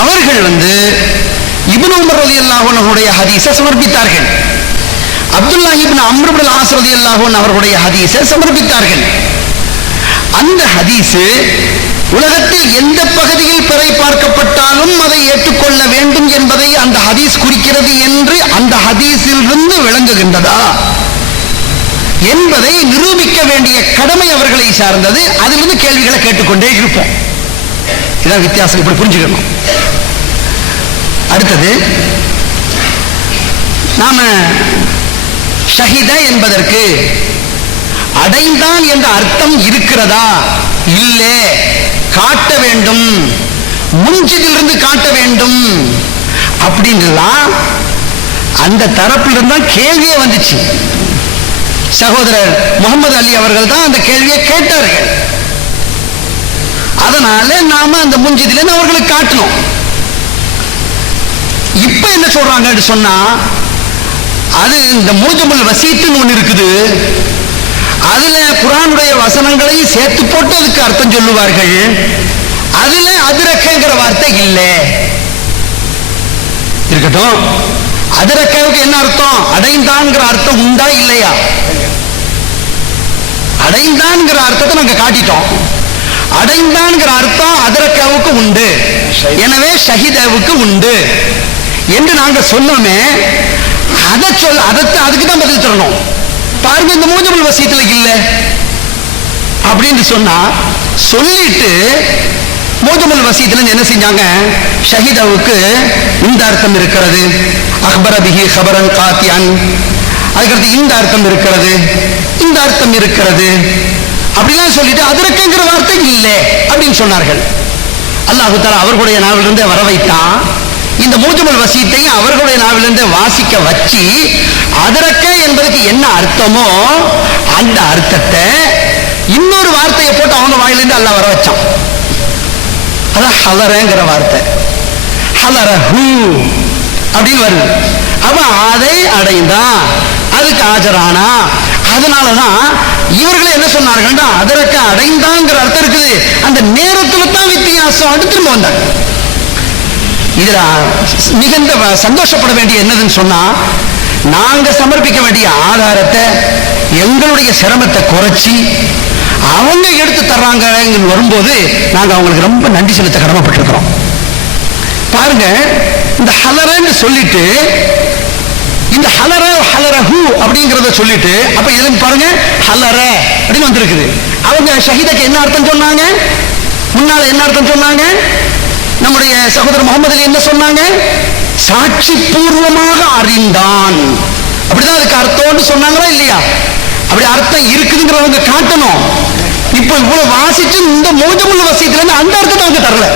அவர்கள் இப்னு உமர் ரலியல்லாஹு அன்ஹுடைய ஹதீஸை சமர்ப்பித்தார்கள். அப்துல்லாஹ் இப்னு அம்ர் இப்னு ஆஸ் ரலியல்லாஹு அன்ஹு அவர்களுடைய ஹதீஸை சமர்ப்பித்தார்கள். அந்த ஹதீஸ் உலகத்தில் எந்த பகுதியில் பிறை பார்க்கப்பட்டாலும் அதை ஏற்றுக்கொள்ள வேண்டும் என்பதை அந்த ஹதீஸ் குறிக்கிறது என்று அந்த ஹதீஸில் இருந்து விளங்குகின்றதா என்பதை நிரூபிக்க வேண்டிய கடமை அவர்களை சார்ந்தது. அதிலிருந்து கேள்விகளை கேட்டுக்கொண்டே இருப்போம். இதான் வித்தியாசம். இப்படி புரிஞ்சுக்கணும். அடுத்தது, நாம ஷஹித என்பதற்கு அடைந்தான் என்ற அர்த்தம் இருக்கிறதா? இல்லை, காட்ட வேண்டும், முன்சிதிலிருந்து காட்ட வேண்டும் அப்படின்லாம் அந்த தரப்பிலிருந்து தான் கேள்வியே வந்துச்சு. சகோதரர் முகமது அலி அவர்கள் தான் அந்த கேள்வியை கேட்டார்கள். அதனால நாம அந்த முன்சிதிலிருந்து அவர்களுக்கு காட்டணும். இப்ப என்ன சொல்றாங்கன்னு சொன்னா, அது இந்த மூஜமுல் வசீத்துன்னு ஒண்ணு இருக்குது, அதுல குர்ஆனுடைய வசனங்களை சேர்த்து போட்டு அதுக்கு அர்த்தம் சொல்லுவார்கள். அதுல அதிரக்கங்கிற வார்த்தை இல்லை. இருக்கட்டும், அதிரக்கவுக்கு என்ன அர்த்தம்? அடைந்தான்ங்கிற அர்த்தம் உண்டா இல்லையா? அடைந்தான்ங்கிற அர்த்தத்தை நாங்க காட்டிட்டோம். அடைந்தான்ங்கிற அர்த்தம் அதிரக்கவுக்கு உண்டு, எனவே ஷஹீதவுக்கு உண்டு என்று நாங்க சொன்னோமே. அதுக்கு தான் பதில் தரணும். பாருங்க, இந்த மூஜமுல் வசீத்துல இல்ல அப்படின்னு சொன்னா சொல்லிட்டு மூஜமுல் வசீத்துல என்ன செஞ்சாங்க? ஷஹீதவுக்கு இந்த அர்த்தம் இருக்கிறது, அக்பர பிஹி ஹபரன் காத்தியன், அதுக்கடுத்து இந்த அர்த்தம் இருக்கிறது, இந்த அர்த்தம் இருக்கிறது அப்படிலாம் சொல்லிட்டு அதிரக்கங்கிற வார்த்தை இல்லை அப்படின்னு சொன்னார்கள். அல்லாஹ் தஆலா அவர்களுடைய நாவிலிருந்தே வர வைத்தான். இந்த மூஜமுல் வசீத்தையும் அவர்களுடைய நாவிலிருந்து வாசிக்க வச்சு அதிரக்க என்பதற்கு என்ன அர்த்தமோ அந்த அர்த்தத்தை இன்னொரு வார்த்தையை போட்டு அவங்க வாயிலிருந்து அல்லாஹ் வர வச்சான். அதான் ஹலரங்கிற வார்த்தை, ஹலரஹு அப்படின்னு வருது. அப்ப அதை அடைந்தான், அதுக்கு ஆஜரானா. அதனாலதான் இவர்களே என்ன சொன்னார்கள்? அதற்கு அடைந்தாங்கிற அர்த்தம் இருக்குது, அந்த நேரத்துல தான் வித்தியாசம். திரும்ப வந்தாங்க. இதுல மிகுந்த சந்தோஷப்பட வேண்டிய என்னதுன்னு சொன்னா, நாங்க சமர்ப்பிக்க வேண்டிய ஆதாரத்தை எங்களுடைய சிரமத்தை குறைச்சி அவங்க எடுத்து தர்றாங்க வரும்போது நாங்க அவங்களுக்கு ரொம்ப நன்றி செலுத்த கடமைப்பட்டிருக்கிறோம். பாருங்க, இந்த ஹலரன்னு சொல்லிட்டு இந்த ஹலரஹு அப்படிங்கிறத சொல்லிட்டு அப்ப இதுல பாருங்க ஹலர அப்படின்னு வந்திருக்குது. அவங்க ஷஹீதுக்கு என்ன அர்த்தம் சொன்னாங்க? முன்னால என்ன அர்த்தம் சொன்னாங்க? நம்முடைய சகோதரர் முகமது அலி என்ன சொன்னாங்க? சாட்சி பூர்வமாக அறிந்தான், அப்படிதான் அதுக்கு அர்த்தம்னு சொன்னாங்களா இல்லையா? அப்படி அர்த்தம் இருக்குதுங்கிறவங்க காட்டணும். இப்ப இவ்வளவு வாசிச்சு இந்த மூஜமுல் வசீத்துல இருந்து அந்த அர்த்தத்தை அவங்க தரல.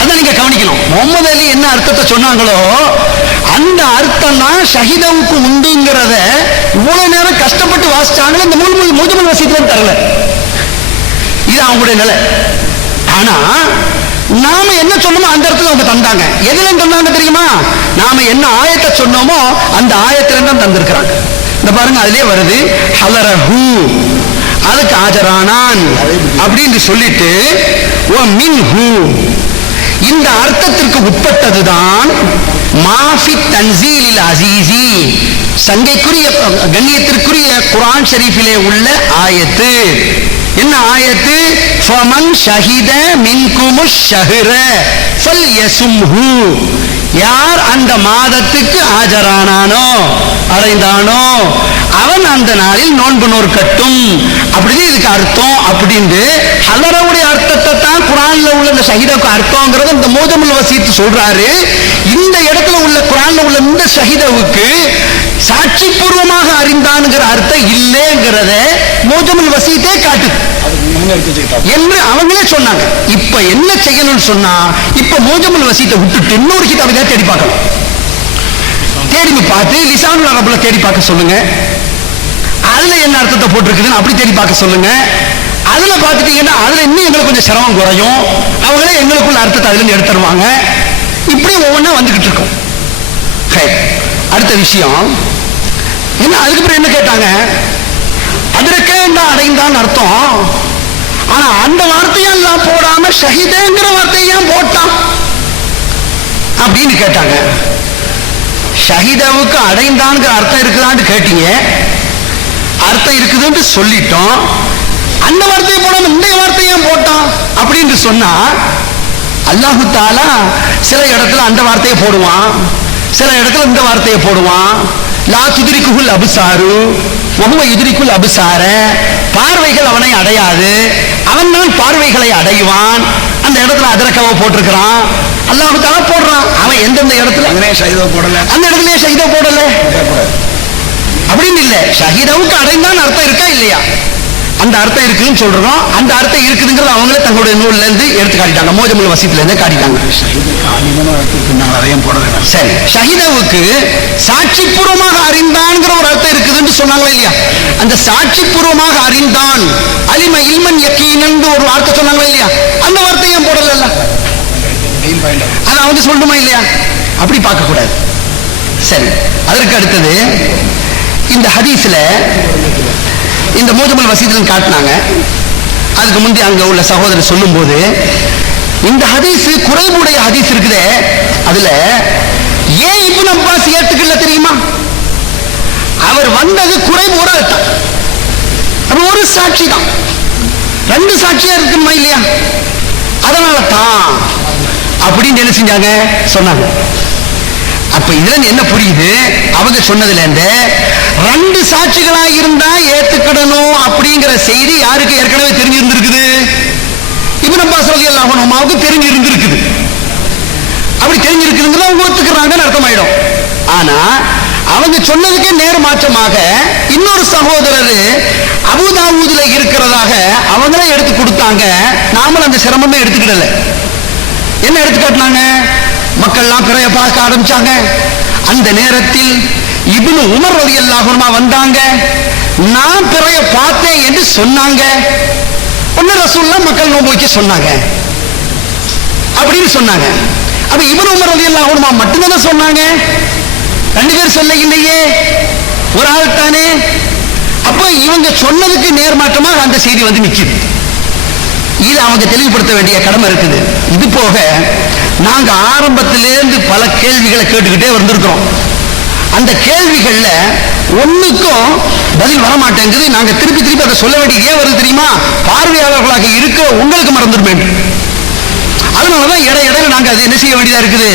அதான் நீங்க கவனிக்கணும். முகமது அலி என்ன அர்த்தத்தை சொன்னாங்களோ அந்த அர்த்தம் தான் ஷஹீதவுக்கு உண்டுங்கிறத இவ்வளவு நேரம் கஷ்டப்பட்டு வாசிச்சாங்களோ இந்த மூஜமுல் வசீத்துல தரல. இது அவங்களுடைய நிலை. ஆனா நாம என்ன சொன்னோமோ அந்த இடத்துல அவங்க தந்தாங்க. எதுல தந்தாங்க தெரியுமா? நாம என்ன ஆயத்தை சொன்னோமோ அந்த ஆயத்துல தான் தந்திருக்கிறாங்க. இந்த பாருங்க, அதிலே வருது ஹலரஹு, அதுக்கு ஆஜரானான் அப்படின்னு சொல்லிட்டு மின்ஹு, இந்த அர்த்தத்திற்கு உட்பட்டதுதான் மாஃபி தன்சீலில் அசீசி, சங்கைக்குரிய கண்ணியத்திற்குரிய குர்ஆன் ஷரீஃபிலே உள்ள ஆயத்து. என்ன ஆயத்து? ஃபமன் ஷஹித மின்குமுஷ் ஷஹ்ர ஃபல்யசும்ஹு, யார் அந்த மாதத்துக்கு ஆஜரானானோ அடைந்தானோ அவன் அந்த நாளில் நோன்பு நோற்கட்டும் அப்படின்னு இதுக்கு அர்த்தம். அப்படின்னு ஹலரவுடைய அர்த்தத்தை தான் குர்ஆன்ல உள்ள இந்த ஷஹீதுக்கு அர்த்தம்ங்கிறது இந்த மூஜமுல் வசீத் சொல்றாரு. இந்த இடத்துல உள்ள குர்ஆன்ல உள்ள இந்த ஷஹீதுக்கு சாட்சி பூர்வமாக அறிந்தான்ங்கிற அர்த்தம் இல்லைங்கிறத மூஜமுல் வசீத்தே காட்டுது என்று அவங்களே சொன்னாங்க. இப்ப என்ன செய்யணும்னு சொன்னா, இப்ப மூஜமுல் வசீத்தை விட்டுட்டு இன்னொரு கிதாபை தான் தேடி பார்க்கணும். தேடி பார்த்து லிசானுல் அரபுல தேடி பார்க்க சொல்லுங்க, அதுல என்ன அர்த்தத்தை போட்டிருக்குதுன்னு அப்படி தேடி பார்க்க சொல்லுங்க. அதுல பார்த்துட்டீங்கன்னா அதுல இன்னும் எங்களுக்கு கொஞ்சம் சிரமம் குறையும். அவங்களே எங்களுக்குள்ள அர்த்தத்தை அதுல இருந்து எடுத்துருவாங்க. இப்படி ஒவ்வொன்றா வந்துகிட்டு இருக்கும். அடுத்த விஷயம் என்ன, அதுக்கு பிறகு என்ன கேட்டாங்க? அதற்கே அடைந்தான் அர்த்தம், ஆனா அந்த வார்த்தையெல்லாம் போடாம ஷஹீதுங்கிற வார்த்தையும் போட்டான் அப்படின்னு கேட்டாங்க. ஷஹீதுவுக்கு அடைந்தான்ங்கிற அர்த்தம் இருக்குதான்னு கேட்டீங்க, அர்த்தம் இருக்குதுன்னு சொல்லிட்டோம். அந்த வார்த்தையை போடாம இந்த வார்த்தையும் போட்டான் அப்படின்னு சொன்னா அல்லாஹு தஆலா சில இடத்துல அந்த வார்த்தையை போடுவான், சில இடத்துல இந்த வார்த்தையை போடுவான். லா துதிரிக்குல் அபுசாரு வஹுவ யுதிரிக்குல் அபுசார, பார்வைகள் அவனை அடையாது, அவன் தான் பார்வைகளை அடைவான். அந்த இடத்துல அதரக்கவ போட்டிருக்கிறான், அல்லாஹு தஆலா போடுறான். அவன் எந்தெந்த இடத்துல ஷஹீதோ போடல, அந்த இடத்துல ஷஹீதோ போடல. அப்படின்னு இல்லை, ஷஹீதாவுக்கு அடைந்தான் அர்த்தம் இருக்கா இல்லையா? அந்த அர்த்தம் இருக்குதுன்னு சொல்றோம். அந்த அர்த்தம் இருக்குதுங்கிறது அவங்களே தங்களுடைய நூல்ல இருந்து எடுத்து காட்டிட்டாங்க, மோஜமுல் வசீத்துல இருந்து காட்டிட்டாங்க. சரி, ஷஹீதாவுக்கு சாட்சிபூர்வமாக அறிந்தான்ங்கிற ஒரு அர்த்தம் இருக்குதுன்னு சொன்னாங்களா இல்லையா? அந்த சாட்சிபூர்வமாக அறிந்தான், அலிம இல்மன் யக்கீனன் ஒரு வார்த்தை சொன்னாங்களா இல்லையா? அந்த வார்த்தை ஏன் போடல? அதை அவங்க சொல்லணுமா இல்லையா? அப்படி பார்க்க கூடாது. சரி, அதற்கு அடுத்தது இந்த ஹதீஸ்ல இந்த மோஜமுல் வசீதுன்னு காட்டினாங்க. அதுக்கு முந்தைய அங்க உள்ள சகோதரர் சொல்லும் போது இந்த ஹதீஸ் குறைவுடைய ஹதீஸ் இருக்குதே, அதுல ஏன் இப்னு அப்பாஸ் ஏத்துக்கல தெரியுமா? அவர் வந்தது குறைவு ஒரு அர்த்தம், அது ஒரு சாட்சி தான், 2 சாட்சியா இருக்குமா இல்லையா? அதனால தான் அப்படின்னு என்ன செஞ்சாங்க, சொன்னாங்க. அப்ப இதுல என்ன புரியுது, அவங்க சொன்னதுல இருந்து 2 சாட்சிகளா இருந்தா ஏத்துக்கிடணும் அப்படிங்கிற செய்தி யாருக்கு ஏற்கனவே தெரிஞ்சிருந்திருக்குது? இப்னு அப்பாஸ் ரலியல்லாஹு அன்ஹுவுக்கு தெரிஞ்சிருந்திருக்குது. அப்படி தெரிஞ்சிருக்குதுங்கிறது அவங்க ஒத்துக்கிறாங்கன்னு அர்த்தமாயிடும். ஆனா அவங்க சொன்னதுக்கே நேர் மாற்றமாக இன்னொரு சகோதரர் அபூதாவூதுல இருக்கிறதாக அவங்களே எடுத்து கொடுத்தாங்க. நாமளும் அந்த சிரமமே எடுத்துக்கிடல. என்ன எடுத்துக்காட்டினாங்க? மக்கள்லாம் பிறைய பார்க்க ஆரம்பிச்சாங்க. அந்த நேரத்தில் இப்னு உமர் ரலியல்லாஹு அன்ஹு வந்தாங்க. நான் பிறைய பார்த்தேன் என்று சொன்னாங்க. ஒன்னு ரசூலுல்லாஹ் மக்கள் நோன்பு வைக்க சொன்னாங்க அப்படின்னு சொன்னாங்க. அப்ப இப்னு உமர் ரலியல்லாஹு அன்ஹு மட்டும்தானே சொன்னாங்க, 2 பேர் சொல்ல இல்லையே, ஒரு ஆள் தானே. அப்ப இவங்க சொன்னதுக்கு நேர்மாற்றமாக அந்த செய்தி வந்து நிக்குது. இது அவங்க தெளிவுபடுத்த வேண்டிய கடமை இருக்குது. இது போக நாங்க ஆரம்பத்திலிருந்து பல கேள்விகளை கேட்டுக்கிட்டே வந்திருக்கிறோம். அந்த கேள்விகள்ல ஒண்ணுக்கும் பதில் வரமாட்டேங்குது. நாங்க திருப்பி திருப்பி அதை சொல்ல வேண்டியது ஏன் வருது தெரியுமா? பார்வையாளர்களாக இருக்க உங்களுக்கு மறந்துருமே. அதனாலதான் இடையில நாங்க அதை என்ன செய்ய வேண்டியதா இருக்குது.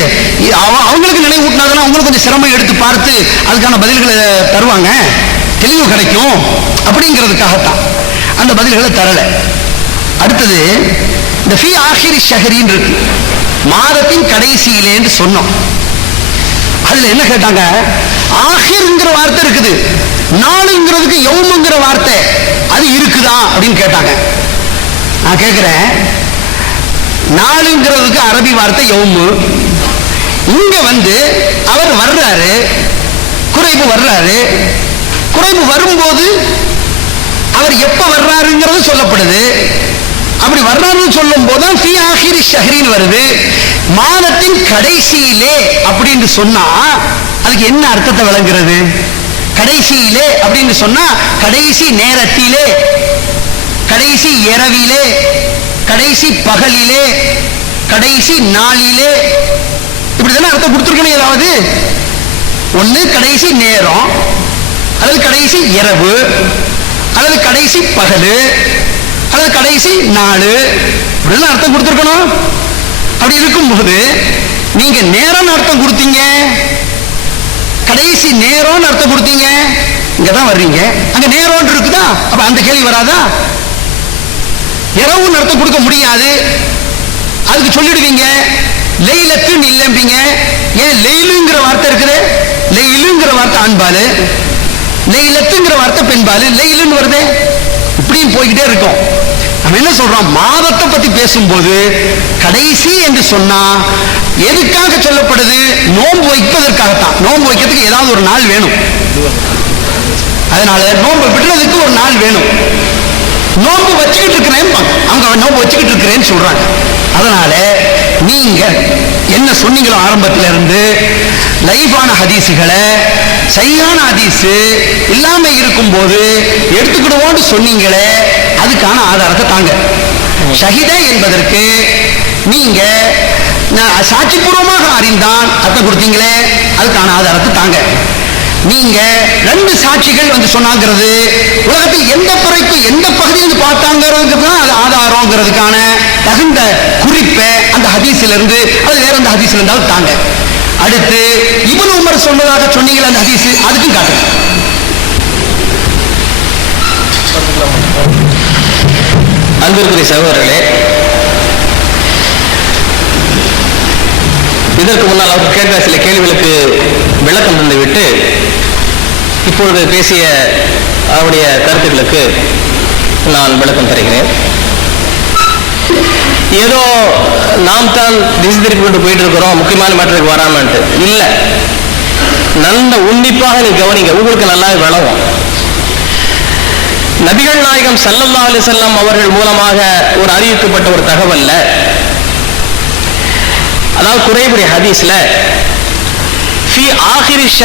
அவங்களுக்கு நினைவூட்டினாதான் அவங்களுக்கு கொஞ்சம் சிரமம் எடுத்து பார்த்து அதுக்கான பதில்களை தருவாங்க, தெளிவு கிடைக்கும் அப்படிங்கிறதுக்காகத்தான் அந்த பதில்களை தரல. அடுத்தது இந்த ஃபீ ஆஹிரி ஷஹரின்னு இருக்கு, மாதத்தின் கடைசியிலேன்னு சொன்னோம். அதுல என்ன கேட்டாங்க, ஆஹிர்ங்கிற வார்த்தை இருக்குது, நாளுங்கிறதுக்கு யௌமுங்கிற வார்த்தை அது இருக்குதா அப்படின்னு கேட்டாங்க. நான் கேட்கிறேன், நாளுங்கிறதுக்கு அரபி வார்த்தை யௌமு, இங்க வந்து அவர் வர்றாரு, குறைவு வர்றாரு, குறைவு வரும்போது அவர் எப்ப வர்றாருங்கிறது சொல்லப்படுது. அப்படி வர்றாருன்னு சொல்லும் போதுதான் ஃபீ ஆஹிரி ஷஹ்ரின்னு வருது. மாதத்தின் கடைசியிலே அப்படின்னு சொன்னா அதுக்கு என்ன அர்த்தத்தை விளங்குறது? கடைசியிலே அப்படின்னு சொன்னா கடைசி நேரத்திலே, கடைசி இரவிலே, கடைசி பகலிலே, கடைசி நாளிலே, இப்படிதானே அர்த்தம் கொடுத்துருக்கணும். ஏதாவது ஒண்ணு கடைசி நேரம், அல்லது கடைசி இரவு, அல்லது கடைசி பகலு, அல்லது கடைசி நாள், இப்படிதான் அர்த்தம் கொடுத்துருக்கணும். அப்படி இருக்கும்போது நீங்க நேரம் அர்த்தம் கொடுத்தீங்க, கடைசி நேரம் அர்த்தம் கொடுத்தீங்க, இங்கதான் வர்றீங்க, அங்க நேரம் இருக்குதா? அப்ப அந்த கேள்வி வராதா? இரவுன்னு அர்த்தம் கொடுக்க முடியாது, அதுக்கு சொல்லிடுவீங்க லெய்லத்துன்னு இல்லைம்பீங்க. ஏன் லெய்லுங்கிற வார்த்தை இருக்குது, லெய்லுங்கிற வார்த்தை ஆண்பாலு, லெய்லத்துங்கிற வார்த்தை பெண்பாலு, லெய்லுன்னு வருது. இப்படியும் போய்கிட்டே இருக்கும். நம்ம என்ன சொல்றோம், மாதத்தை பத்தி பேசும்போது கடைசி என்று சொன்னா எதுக்காக சொல்லப்படுது? நோன்பு வைப்பதற்காகத்தான். நோன்பு வைக்கிறதுக்கு ஏதாவது ஒரு நாள் வேணும். அதனால நோன்பு விடுறதுக்கு ஒரு நாள் வேணும். நோன்பு வச்சுக்கிட்டு இருக்கிறேன், அவங்க நோன்பு வச்சுக்கிட்டு இருக்கிறேன்னு சொல்றாங்க. அதனால நீங்க என்ன சொன்னீங்களோ ஆரம்பத்தில இருந்து லைஃபான ஹதீஸுகளை சரியான ஹதீஸ் இல்லாம இருக்கும் போது எடுத்துக்கிடுவோம்னு சொன்னீங்களே, அதுக்கான ஆதாரத்தை தாங்க. ஷஹீதா என்பதற்கு நீங்க சாட்சிபூர்வமாக அறிந்தான் அர்த்தம் கொடுத்தீங்களே, அதுக்கான ஆதாரத்தை தாங்க. நீங்க 2 சாட்சிகள் வந்து சொன்னாங்கிறது உலகத்தில் எந்த துறைக்கும் எந்த பகுதியிலிருந்து பார்த்தாங்கிறதுக்கு தான் அது ஆதாரங்கிறதுக்கான தகுந்த குறிப்பை அந்த ஹதீஸ்ல இருந்து அது வேற எந்த ஹதீஸ்ல இருந்தாலும் தாங்க. அடுத்து இப்னு உமர் சொன்னதாக சொன்னீங்களா அந்த ஹதீஸ், அதுக்கும் காட்டுங்க. அன்பிற்குரிய சகோதரர்களே, இதற்கு முன்னால் அவர் கேட்ட சில கேள்விகளுக்கு விளக்கம் தந்து விட்டு இப்பொழுது பேசிய அவருடைய கருத்துக்களுக்கு நான் விளக்கம் தருகிறேன். ஏதோ நாம் தான் திசை திருப்பி கொண்டு போயிட்டு இருக்கிறோம், முக்கியமான மேட்டருக்கு வராமன்ட்டு இல்லை. நல்ல உன்னிப்பாக நீ கவனிங்க, உங்களுக்கு நல்லா விளங்கும். நபிகள் நாயகம் ஸல்லல்லாஹு அலைஹி வஸல்லம் அவர்கள் மூலமாக ஒரு அறிவிக்கப்பட்ட ஒரு தகவல்ல, அதாவது குறைபுடைய ஹதீஸ்ல ஃபி ஆகிரி